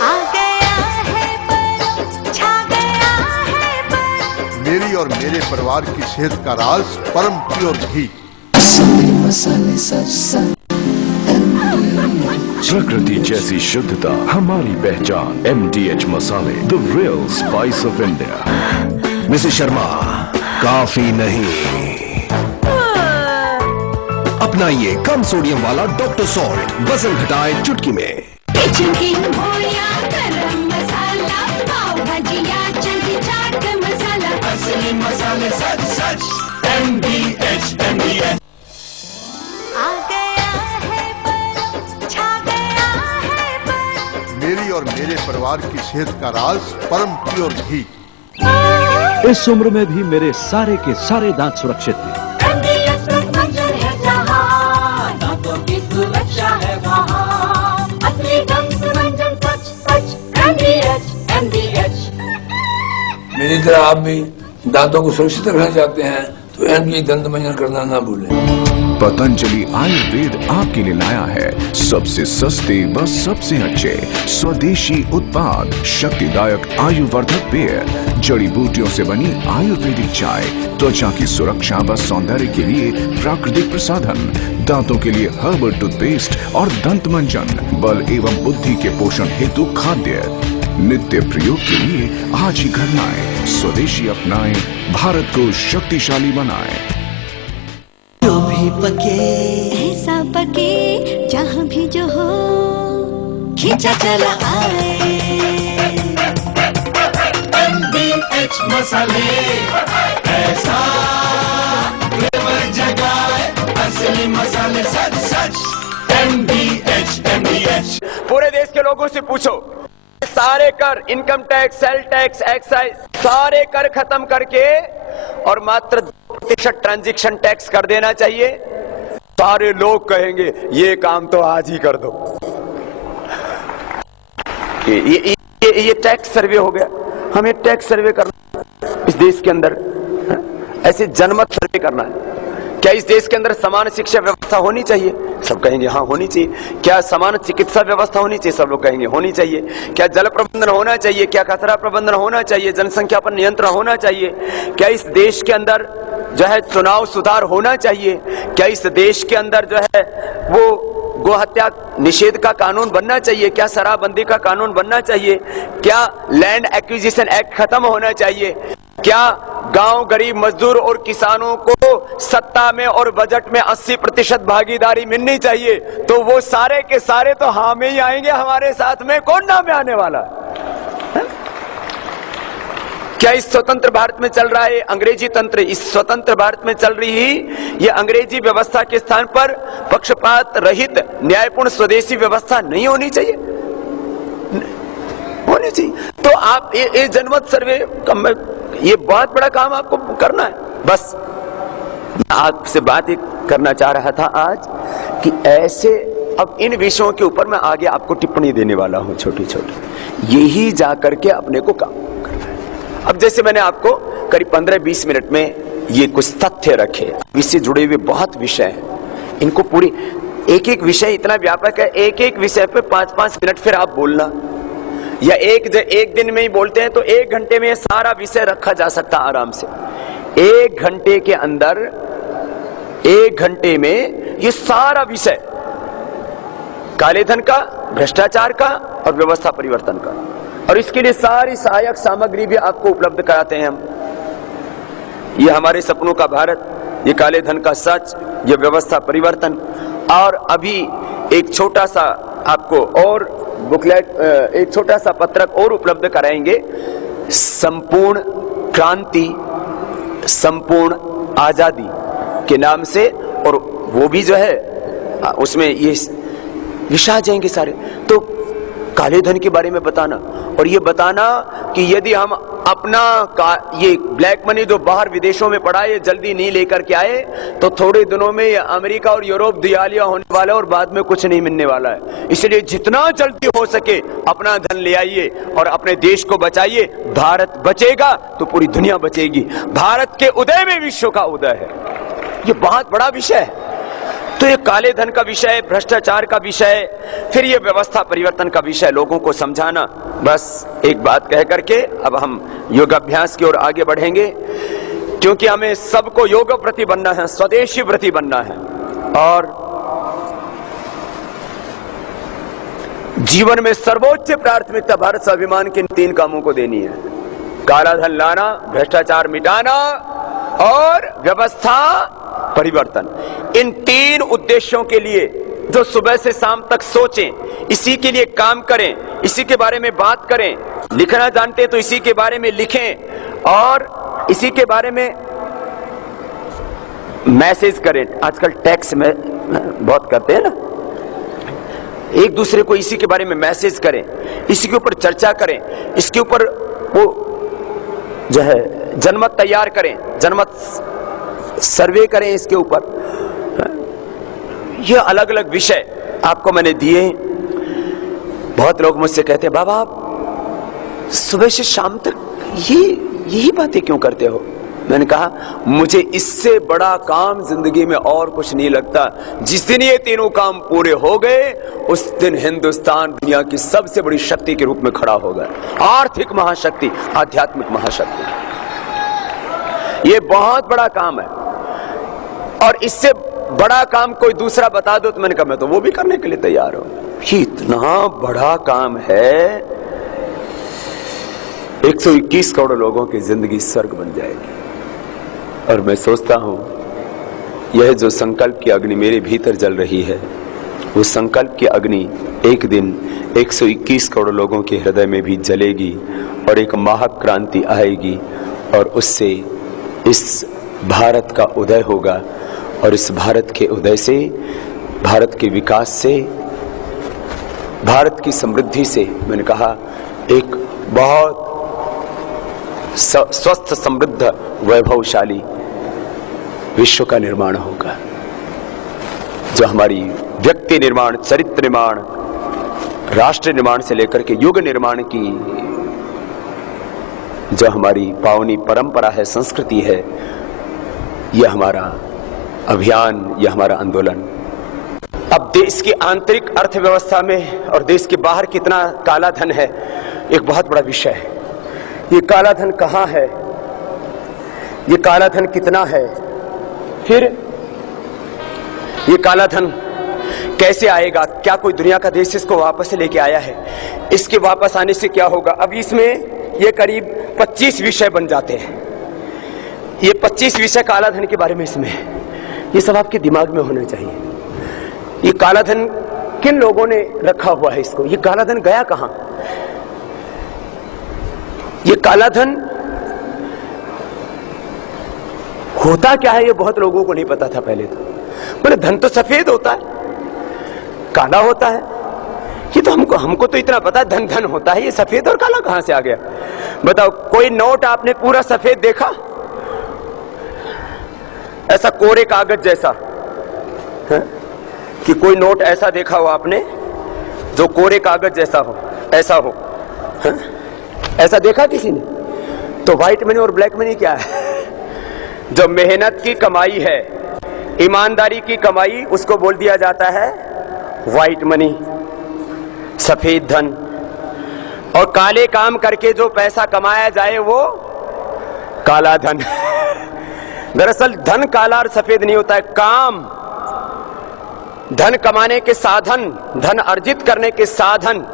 आ गया है परम, छा गया है परम। मेरी और मेरे परिवार की सेहत का राज परम प्योर घी। मसाले सच प्रकृति जैसी शुद्धता हमारी पहचान। MDH मसाले, the real spice of India. Mrs Sharma, काफी नहीं, अपनाइए कम सोडियम वाला डॉक्टर सॉल्ट, वजन घटाए चुटकी में। किचन किंग हो या गरम मसाला, पाव भाजी या चटनी चाट मसाला, असली मसाले सच सच। MDH। आ गया है परम, छा गया है परम। मेरी और मेरे परिवार की सेहत का राज परम प्योर घी। इस उम्र में भी मेरे सारे के सारे दांत सुरक्षित हैं। MDH मंजन है जहां, दांतों की सुरक्षा है वहां, असली दंत मंजन सच सच। MDH। मेरी तरह आप भी दांतों को सुरक्षित रखना चाहते हैं तो MDH दंत मंजन करना ना भूलें। पतंजलि आयुर्वेद आपके लिए लाया है सबसे सस्ते व सबसे अच्छे स्वदेशी उत्पाद, शक्तिदायक आयुवर्धक पेय, जड़ी बूटियों से बनी आयुर्वेदिक चाय, त्वचा की सुरक्षा व सौंदर्य के लिए प्राकृतिक प्रसाधन, दांतों के लिए हर्बल टूथपेस्ट और दंत मंजन, बल एवं बुद्धि के पोषण हेतु खाद्य, नित्य प्रयोग के लिए आज ही घर लाएं, स्वदेशी अपनाएं, भारत को शक्तिशाली बनाएं। जो भी पके ऐसा पके जहाँ भी जो हो, खींचा चला आए। MDH मसाले ऐसा फ्लेवर जगाए, असली मसाले सच सच। MDH। पूरे देश के लोगों से पूछो, सारे कर, income tax, sale tax, excise, सारे कर खत्म करके और मात्र 2% ट्रांजैक्शन टैक्स कर देना चाहिए। सारे लोग कहेंगे ये काम तो आज ही कर दो। ये टैक्स सर्वे हो गया। हमें टैक्स सर्वे करना इस देश के अंदर, ऐसे जनमत सर्वे करना है। क्या इस देश के अंदर समान शिक्षा व्यवस्था होनी चाहिए? सब कहेंगे हाँ होनी चाहिए। क्या समान चिकित्सा व्यवस्था होनी चाहिए? सब लोग कहेंगे होनी चाहिए। क्या जल प्रबंधन होना चाहिए? क्या कचरा प्रबंधन होना चाहिए? जनसंख्या पर नियंत्रण होना चाहिए? क्या इस देश के अंदर जो है चुनाव सुधार होना चाहिए? क्या इस देश के अंदर जो है वो गोहत्या निषेध का कानून बनना चाहिए? क्या शराबबंदी का कानून बनना चाहिए? क्या लैंड एक्विजिशन एक्ट खत्म होना चाहिए? क्या गांव गरीब मजदूर और किसानों को सत्ता में और बजट में 80% भागीदारी मिलनी चाहिए? तो वो सारे के सारे तो हाँ में ही आएंगे हमारे साथ में। कौन नाम में आने वाला है? क्या इस स्वतंत्र भारत में चल रहा है अंग्रेजी तंत्र? इस स्वतंत्र भारत में चल रही ये अंग्रेजी व्यवस्था के स्थान पर पक्षपात रहित न्यायपूर्ण स्वदेशी व्यवस्था नहीं होनी चाहिए? होनी चाहिए। तो आप ये जनमत सर्वे, ये बहुत बड़ा काम आपको करना है। बस आपसे बात करना चाह रहा था आज कि ऐसे अब इन विषयों के ऊपर मैं आगे आपको टिप्पणी देने वाला हूं, छोटी छोटी, यही जाकर के अपने को काम करना है। अब जैसे मैंने आपको करीब 15-20 मिनट में ये कुछ तथ्य रखे, इससे जुड़े हुए बहुत विषय हैं। इनको पूरी एक एक विषय इतना व्यापक है, एक एक विषय पे 5-5 मिनट फिर आप बोलना, या एक दिन में ही बोलते हैं तो 1 घंटे में सारा विषय रखा जा सकता आराम से। 1 घंटे के अंदर, 1 घंटे में ये सारा विषय काले धन का, भ्रष्टाचार का और व्यवस्था परिवर्तन का, और इसके लिए सारी सहायक सामग्री भी आपको उपलब्ध कराते हैं हम। ये हमारे सपनों का भारत, ये काले धन का सच, ये व्यवस्था परिवर्तन, और अभी एक छोटा सा आपको और बुकलेट, एक छोटा सा पत्रक और उपलब्ध कराएंगे, संपूर्ण क्रांति संपूर्ण आजादी के नाम से, और वो भी जो है उसमें ये विषय आ जाएंगे सारे। तो काले धन के बारे में बताना, और ये बताना कि यदि हम ये ब्लैक मनी जो बाहर विदेशों में पड़ा है ये जल्दी नहीं लेकर के आए तो थोड़े दिनों में ये अमेरिका और यूरोप दिवालिया होने वाला है और बाद में कुछ नहीं मिलने वाला है। इसलिए जितना जल्दी हो सके अपना धन ले आइए और अपने देश को बचाइए। भारत बचेगा तो पूरी दुनिया बचेगी। भारत के उदय में विश्व का उदय है। ये बहुत बड़ा विषय है। तो ये काले धन का विषय, भ्रष्टाचार का विषय, फिर ये व्यवस्था परिवर्तन का विषय, लोगों को समझाना। बस एक बात कह करके अब हम योगाभ्यास की ओर आगे बढ़ेंगे, क्योंकि हमें सबको योग प्रति बनना है, स्वदेशी प्रति बनना है। और जीवन में सर्वोच्च प्राथमिकता भारत स्वाभिमान के 3 कामों को देनी है। काला धन लाना, भ्रष्टाचार मिटाना और व्यवस्था परिवर्तन। इन 3 उद्देश्यों के लिए जो सुबह से शाम तक सोचें, इसी के लिए काम करें, इसी के बारे में बात करें। लिखना जानते तो इसी के बारे में लिखें और इसी के बारे में मैसेज करें। आजकल टेक्स्ट में बहुत करते हैं ना, एक दूसरे को इसी के बारे में मैसेज करें, इसी के ऊपर चर्चा करें, इसके ऊपर वो जो है जनमत तैयार करें, जनमत सर्वे करें इसके ऊपर। ये अलग अलग विषय आपको मैंने दिए। बहुत लोग मुझसे कहते हैं बाबा आप सुबह से शाम तक यही बातें क्यों करते हो? मैंने कहा मुझे इससे बड़ा काम जिंदगी में और कुछ नहीं लगता। जिस दिन ये 3 काम पूरे हो गए उस दिन हिंदुस्तान दुनिया की सबसे बड़ी शक्ति के रूप में खड़ा होगा। आर्थिक महाशक्ति, आध्यात्मिक महाशक्ति, ये बहुत बड़ा काम है। और इससे बड़ा काम कोई दूसरा बता दो तो मैंने कहा मैं तो वो भी करने के लिए तैयार हूं। ये इतना बड़ा काम है, 121 करोड़ लोगों की जिंदगी स्वर्ग बन जाएगी। और मैं सोचता हूं यह जो संकल्प की अग्नि मेरे भीतर जल रही है, वो संकल्प की अग्नि एक दिन 121 करोड़ लोगों के हृदय में भी जलेगी और एक महाक्रांति आएगी और उससे इस भारत का उदय होगा। और इस भारत के उदय से, भारत के विकास से, भारत की समृद्धि से, मैंने कहा एक बहुत स्वस्थ, समृद्ध, वैभवशाली विश्व का निर्माण होगा, जो हमारी व्यक्ति निर्माण, चरित्र निर्माण, राष्ट्र निर्माण से लेकर के युग निर्माण की जो हमारी पावनी परंपरा है, संस्कृति है, यह हमारा अभियान, यह हमारा आंदोलन। अब देश की आंतरिक अर्थव्यवस्था में और देश के बाहर कितना काला धन है, एक बहुत बड़ा विषय है। ये काला धन कहाँ है, ये काला धन कितना है, फिर ये काला धन कैसे आएगा? क्या कोई दुनिया का देश इसको वापस लेके आया है? इसके वापस आने से क्या होगा? अब इसमें ये करीब 25 विषय बन जाते हैं। ये 25 विषय काला धन के बारे में इसमें है। ये सब आपके दिमाग में होना चाहिए। ये काला धन किन लोगों ने रखा हुआ है इसको? ये काला धन गया कहां? ये काला धन होता क्या है ये बहुत लोगों को नहीं पता था पहले। तो बोले धन तो सफेद होता है, काला होता है। ये तो हमको तो इतना पता है धन धन होता है, ये सफेद और काला कहां से आ गया? बताओ, कोई नोट आपने पूरा सफेद देखा? ऐसा कोरे कागज जैसा है? कि कोई नोट ऐसा देखा हो आपने जो कोरे कागज जैसा हो, ऐसा हो है? ऐसा देखा किसी ने? तो व्हाइट मनी और ब्लैक मनी क्या है? जो मेहनत की कमाई है, ईमानदारी की कमाई, उसको बोल दिया जाता है व्हाइट मनी, सफेद धन। और काले काम करके जो पैसा कमाया जाए वो काला धन। दरअसल धन काला और सफेद नहीं होता है, काम, धन कमाने के साधन, धन अर्जित करने के साधन,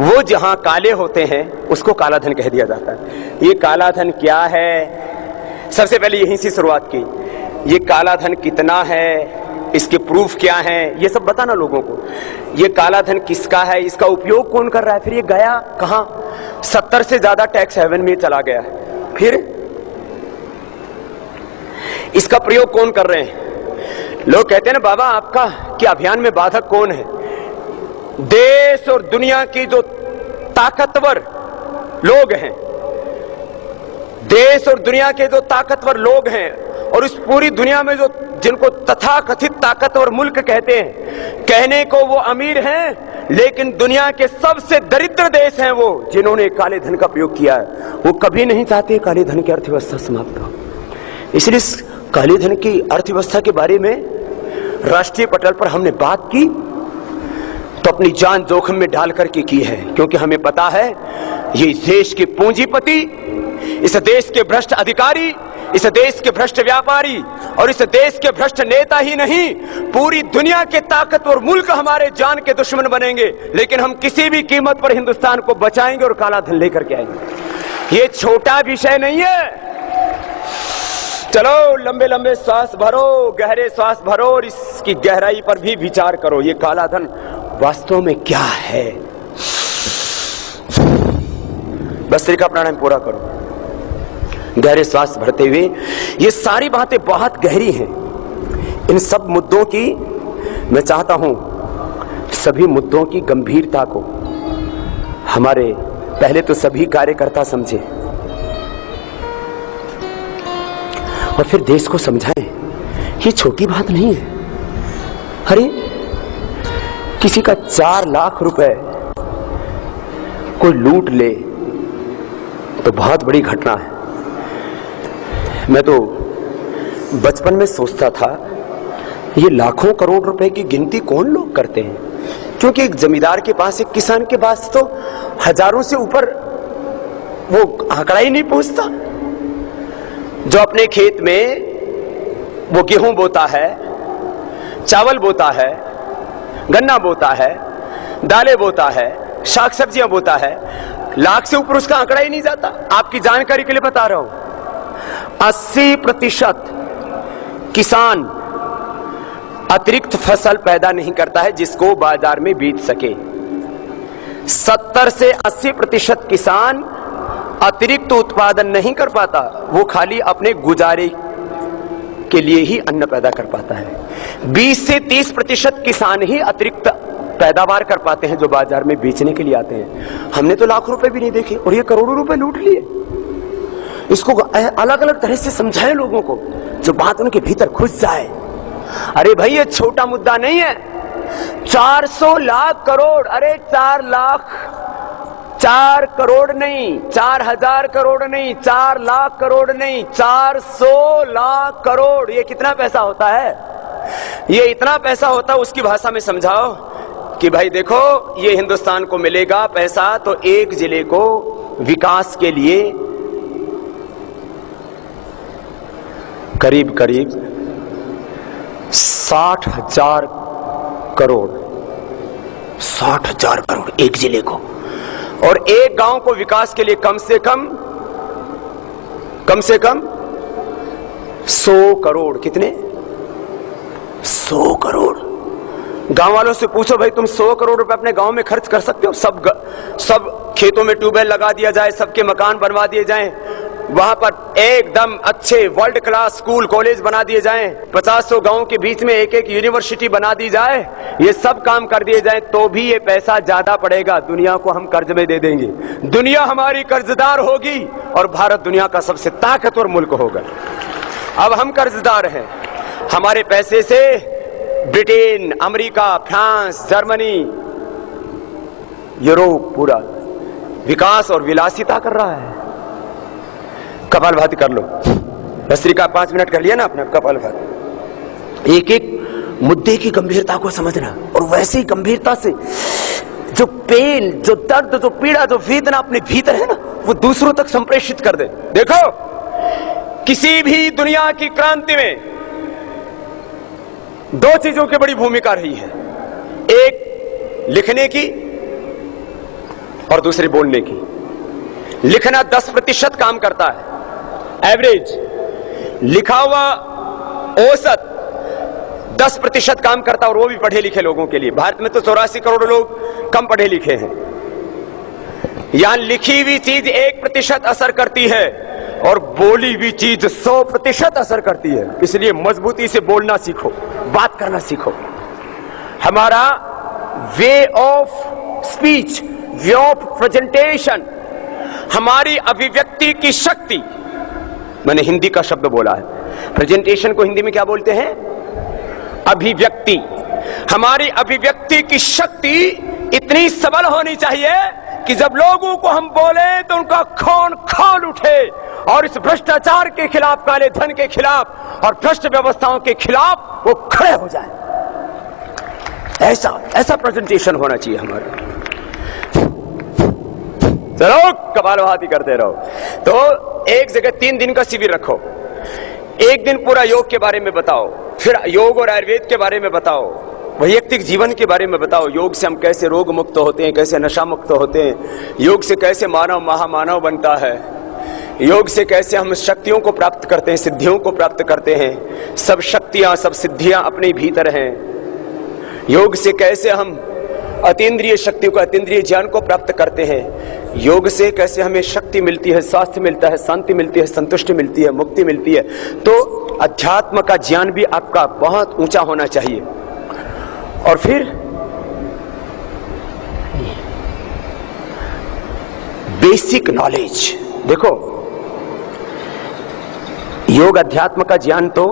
वो जहां काले होते हैं उसको काला धन कह दिया जाता है। ये काला धन क्या है? सबसे पहले यहीं से शुरुआत की। ये काला धन कितना है, इसके प्रूफ क्या हैं, ये सब बताना लोगों को। ये काला धन किसका है, इसका उपयोग कौन कर रहा है, फिर ये गया कहां? 70 से ज्यादा टैक्स हेवन में चला गया। फिर इसका प्रयोग कौन कर रहे हैं? लोग कहते हैं ना बाबा आपका कि अभियान में बाधक कौन है? देश और दुनिया की जो ताकतवर लोग हैं, देश और दुनिया के जो ताकतवर लोग हैं और इस पूरी दुनिया में जो जिनको तथाकथित ताकतवर मुल्क कहते हैं, कहने को वो अमीर हैं, लेकिन दुनिया के सबसे दरिद्र देश हैं वो जिन्होंने काले धन का प्रयोग किया है। वो कभी नहीं चाहते काले धन की अर्थव्यवस्था समाप्त हो। इसलिए इस काले धन की अर्थव्यवस्था के बारे में राष्ट्रीय पटल पर हमने बात की तो अपनी जान जोखिम में डाल करके की है, क्योंकि हमें पता है ये इस देश के पूंजीपति, इस देश के भ्रष्ट अधिकारी, इस देश के भ्रष्ट व्यापारी और इस देश के भ्रष्ट नेता ही नहीं, पूरी दुनिया के ताकतवर मुल्क हमारे जान के दुश्मन बनेंगे, लेकिन हम किसी भी कीमत पर हिंदुस्तान को बचाएंगे और काला धन लेकर के आएंगे। ये छोटा विषय नहीं है। चलो लंबे लंबे श्वास भरो, गहरे श्वास भरो और इसकी गहराई पर भी विचार करो। ये काला धन वास्तव में क्या है? भस्त्रिका प्राणायाम पूरा करो, गहरे श्वास भरते हुए। ये सारी बातें बहुत गहरी हैं। इन सब मुद्दों की मैं चाहता हूं, सभी मुद्दों की गंभीरता को हमारे पहले तो सभी कार्यकर्ता समझें और फिर देश को समझाएं। ये छोटी बात नहीं है। अरे किसी का 4 लाख रुपए कोई लूट ले तो बहुत बड़ी घटना है। मैं तो बचपन में सोचता था ये लाखों करोड़ रुपए की गिनती कौन लोग करते हैं, क्योंकि एक जमींदार के पास, एक किसान के पास तो हजारों से ऊपर वो आंकड़ा ही नहीं पहुंचता। जो अपने खेत में वो गेहूं बोता है, चावल बोता है, गन्ना बोता है, दालें बोता है, शाक सब्जियां बोता है, लाख से ऊपर उसका आंकड़ा ही नहीं जाता। आपकी जानकारी के लिए बता रहा हूं, 80% किसान अतिरिक्त फसल पैदा नहीं करता है जिसको बाजार में बेच सके। 70 से 80% किसान अतिरिक्त उत्पादन नहीं कर पाता, वो खाली अपने गुजारे के लिए ही अन्न पैदा कर पाता है। 20 से 30% किसान ही अतिरिक्त पैदावार कर पाते हैं जो बाजार में बेचने के लिए आते हैं। हमने तो लाख रुपए भी नहीं देखे और ये करोड़ों रुपए लूट लिए। इसको अलग अलग तरह से समझाएं लोगों को, जो बात उनके भीतर घुस जाए। अरे भाई ये छोटा मुद्दा नहीं है। 400 लाख करोड़, अरे 4 लाख, 4 करोड़ नहीं, 4000 करोड़ नहीं, 4 लाख करोड़ नहीं, 400 लाख करोड़। ये कितना पैसा होता है? ये इतना पैसा होता है, उसकी भाषा में समझाओ कि भाई देखो ये हिंदुस्तान को मिलेगा पैसा तो एक जिले को विकास के लिए करीब करीब 60,000 करोड़, 60,000 करोड़ एक जिले को, और एक गांव को विकास के लिए कम से कम 100 करोड़। कितने? 100 करोड़। गांव वालों से पूछो भाई तुम 100 करोड़ रुपए अपने गांव में खर्च कर सकते हो? सब खेतों में ट्यूबवेल लगा दिया जाए, सबके मकान बनवा दिए जाएं, वहां पर एकदम अच्छे वर्ल्ड क्लास स्कूल कॉलेज बना दिए जाएं, 50-100 गांव के बीच में एक एक यूनिवर्सिटी बना दी जाए, ये सब काम कर दिए जाएं तो भी ये पैसा ज्यादा पड़ेगा। दुनिया को हम कर्ज में दे देंगे, दुनिया हमारी कर्जदार होगी और भारत दुनिया का सबसे ताकतवर मुल्क होगा। अब हम कर्जदार हैं। हमारे पैसे से Britain, America, France, Germany, Europe पूरा विकास और विलासिता कर रहा है। कपालभाति कर लो, भस्त्रिका 5 मिनट कर लिया ना अपना कपालभाति। एक एक मुद्दे की गंभीरता को समझना और वैसे ही गंभीरता से जो पेन, जो दर्द, जो पीड़ा, जो वेदना अपने भीतर है ना, वो दूसरों तक संप्रेषित कर दे। देखो किसी भी दुनिया की क्रांति में 2 चीजों की बड़ी भूमिका रही है, एक लिखने की और दूसरी बोलने की। लिखना 10% काम करता है, एवरेज लिखा हुआ औसत 10% काम करता है, और वो भी पढ़े लिखे लोगों के लिए। भारत में तो 84 करोड़ लोग कम पढ़े लिखे हैं। यहां लिखी हुई चीज 1% असर करती है और बोली हुई चीज 100% असर करती है। इसलिए मजबूती से बोलना सीखो, बात करना सीखो। हमारा way of speech, way of presentation, हमारी अभिव्यक्ति की शक्ति मैंने हिंदी का शब्द बोला है। प्रेजेंटेशन को हिंदी में क्या बोलते हैं? अभिव्यक्ति। हमारी अभिव्यक्ति की शक्ति इतनी सबल होनी चाहिए कि जब लोगों को हम बोले तो उनका खून खौल उठे और इस भ्रष्टाचार के खिलाफ, काले धन के खिलाफ और भ्रष्ट व्यवस्थाओं के खिलाफ वो खड़े हो जाए। ऐसा प्रेजेंटेशन होना चाहिए हमारा। चलो कपालभाति करते रहो। तो एक जगह 3 दिन का शिविर रखो। एक दिन पूरा योग के बारे में बताओ, फिर योग और आयुर्वेद के बारे में बताओ, वैयक्तिक जीवन के बारे में बताओ। योग से हम कैसे रोग मुक्त होते हैं, कैसे नशा मुक्त होते हैं, योग से कैसे मानव महामानव बनता है, योग से कैसे हम शक्तियों को प्राप्त करते हैं, सिद्धियों को प्राप्त करते हैं। सब शक्तियां, सब सिद्धियां अपने भीतर हैं। योग से कैसे हम अतीन्द्रिय शक्तियों को, अतीन्द्रिय ज्ञान को प्राप्त करते हैं। योग से कैसे हमें शक्ति मिलती है, स्वास्थ्य मिलता है, शांति मिलती है, संतुष्टि मिलती है, मुक्ति मिलती है। तो अध्यात्म का ज्ञान भी आपका बहुत ऊंचा होना चाहिए। और फिर बेसिक नॉलेज। देखो, योग अध्यात्म का ज्ञान तो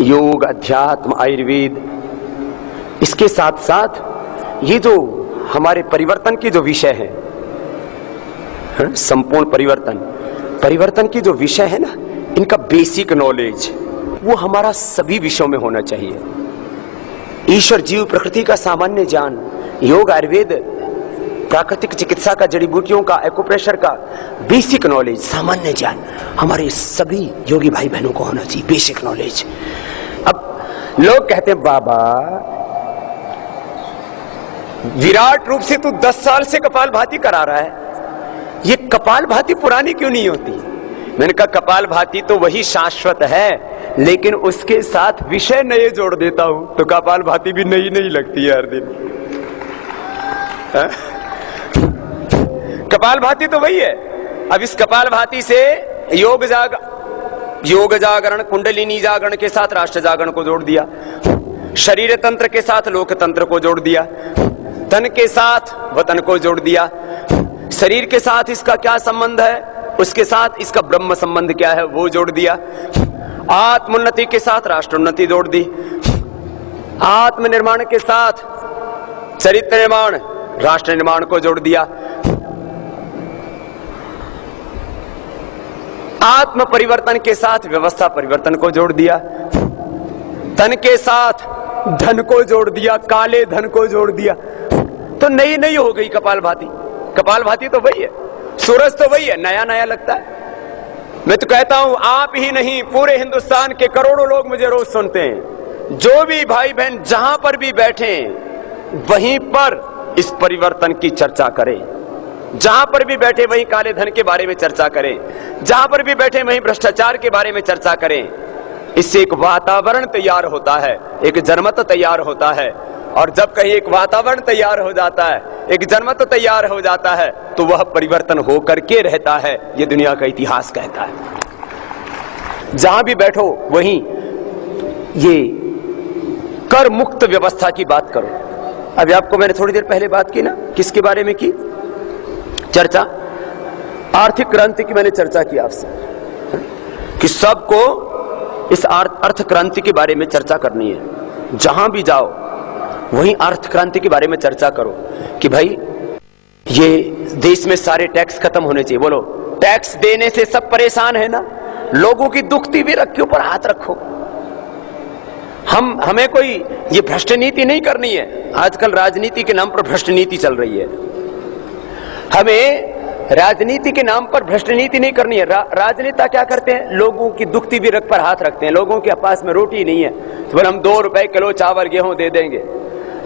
योग, अध्यात्म, आयुर्वेद, इसके साथ साथ ये जो हमारे परिवर्तन की जो विषय है, संपूर्ण परिवर्तन की जो विषय है ना, इनका बेसिक नॉलेज वो हमारा सभी विषयों में होना चाहिए। ईश्वर, जीव, प्रकृति का सामान्य ज्ञान, योग, आयुर्वेद, प्राकृतिक चिकित्सा का, जड़ी बूटियों का, एक्यूप्रेशर का बेसिक नॉलेज, सामान्य ज्ञान हमारे सभी योगी भाई बहनों को होना चाहिए, बेसिक नॉलेज। अब लोग कहते हैं बाबा विराट रूप से तू 10 साल से कपालभाति करा रहा है, ये कपालभाति पुरानी क्यों नहीं होती? मैंने कहा कपालभाति तो वही शाश्वत है, लेकिन उसके साथ विषय नए जोड़ देता हूं तो कपालभाति भी नई नहीं लगती है हर दिन। कपालभाति तो वही है। अब इस कपालभाति से योग जागरण, कुंडलिनी जागरण के साथ राष्ट्र जागरण को जोड़ दिया, शरीर तंत्र के साथ लोक तंत्र को जोड़ दिया, तन के साथ वतन को जोड़ दिया, शरीर के साथ इसका क्या संबंध है, उसके साथ इसका ब्रह्म संबंध क्या है वो जोड़ दिया, आत्मोन्नति के साथ राष्ट्रोन्नति जोड़ दी, आत्मनिर्माण के साथ चरित्र निर्माण, राष्ट्र निर्माण को जोड़ दिया, आत्म परिवर्तन के साथ व्यवस्था परिवर्तन को जोड़ दिया, धन के साथ धन को जोड़ दिया, काले धन को जोड़ दिया। तो नई नई हो गई कपालभाति। कपालभाति तो वही है, सूरज तो वही है, नया नया लगता है। मैं तो कहता हूं आप ही नहीं, पूरे हिंदुस्तान के करोड़ों लोग मुझे रोज सुनते हैं। जो भी भाई बहन जहां पर भी बैठे वहीं पर इस परिवर्तन की चर्चा करें, जहां पर भी बैठे वहीं काले धन के बारे में चर्चा करें, जहां पर भी बैठे वहीं भ्रष्टाचार के बारे में चर्चा करें। इससे एक वातावरण तैयार होता है, एक जनमत तैयार होता है, और जब कहीं एक वातावरण तैयार हो जाता है, एक जनमत तैयार हो जाता है, तो वह परिवर्तन होकर के रहता है। यह दुनिया का इतिहास कहता है। जहां भी बैठो वहीं ये कर मुक्त व्यवस्था की बात करो। अभी आपको मैंने थोड़ी देर पहले बात की ना, किसके बारे में की चर्चा? आर्थिक क्रांति की मैंने चर्चा की आपसे कि सबको इस अर्थ क्रांति के बारे में चर्चा करनी है। जहां भी जाओ वहीं अर्थ क्रांति के बारे में चर्चा करो कि भाई ये देश में सारे टैक्स खत्म होने चाहिए। बोलो, टैक्स देने से सब परेशान है ना? लोगों की दुखती भी रख के ऊपर हाथ रखो। हमें कोई ये भ्रष्ट नीति नहीं करनी है। आजकल राजनीति के नाम पर भ्रष्ट नीति चल रही है। हमें राजनीति के नाम पर भ्रष्ट नीति नहीं करनी है। राजनेता क्या करते हैं? लोगों की दुखती भी रख पर हाथ रखते हैं। लोगों के पास में रोटी नहीं है तो फिर हम 2 रुपए किलो चावल गेहूं दे देंगे।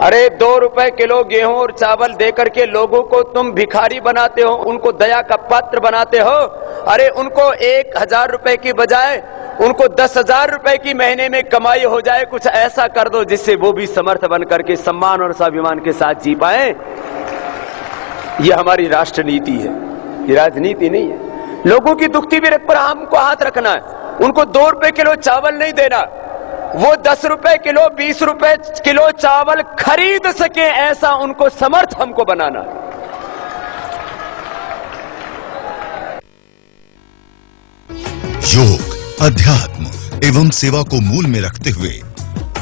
अरे 2 रुपए किलो गेहूं और चावल देकर के लोगों को तुम भिखारी बनाते हो, उनको दया का पात्र बनाते हो। अरे उनको 1000 रुपए की बजाय उनको 10,000 रुपए की महीने में कमाई हो जाए। कुछ ऐसा कर दो जिससे वो भी समर्थ बन करके सम्मान और स्वाभिमान के साथ जी पाए। ये हमारी राष्ट्र नीति है, ये राजनीति नहीं है। लोगों की दुखती भी रख पर हमको हाथ रखना है। उनको 2 रुपए किलो चावल नहीं देना, वो 10 रुपए किलो 20 रुपए किलो चावल खरीद सके ऐसा उनको समर्थ हमको बनाना है। योग अध्यात्म एवं सेवा को मूल में रखते हुए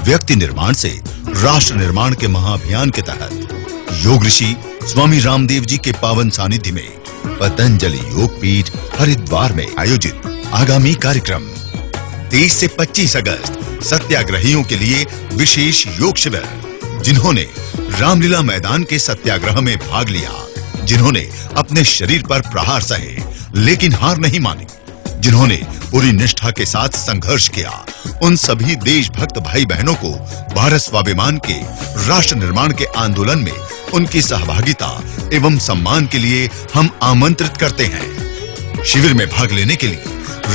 व्यक्ति निर्माण से राष्ट्र निर्माण के महाअभियान के तहत योग ऋषि स्वामी रामदेव जी के पावन सानिध्य में पतंजलि योग पीठ हरिद्वार में आयोजित आगामी कार्यक्रम 23 से 25 अगस्त सत्याग्रहियों के लिए विशेष योग शिविर। जिन्होंने रामलीला मैदान के सत्याग्रह में भाग लिया, जिन्होंने अपने शरीर पर प्रहार सहे लेकिन हार नहीं मानी, जिन्होंने पूरी निष्ठा के साथ संघर्ष किया, उन सभी देशभक्त भाई बहनों को भारत स्वाभिमान के राष्ट्र निर्माण के आंदोलन में उनकी सहभागिता एवं सम्मान के लिए हम आमंत्रित करते हैं। शिविर में भाग लेने के लिए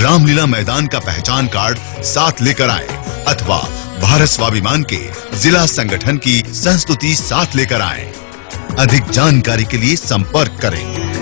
रामलीला मैदान का पहचान कार्ड साथ लेकर आए अथवा भारत स्वाभिमान के जिला संगठन की संस्तुति साथ लेकर आए। अधिक जानकारी के लिए संपर्क करें।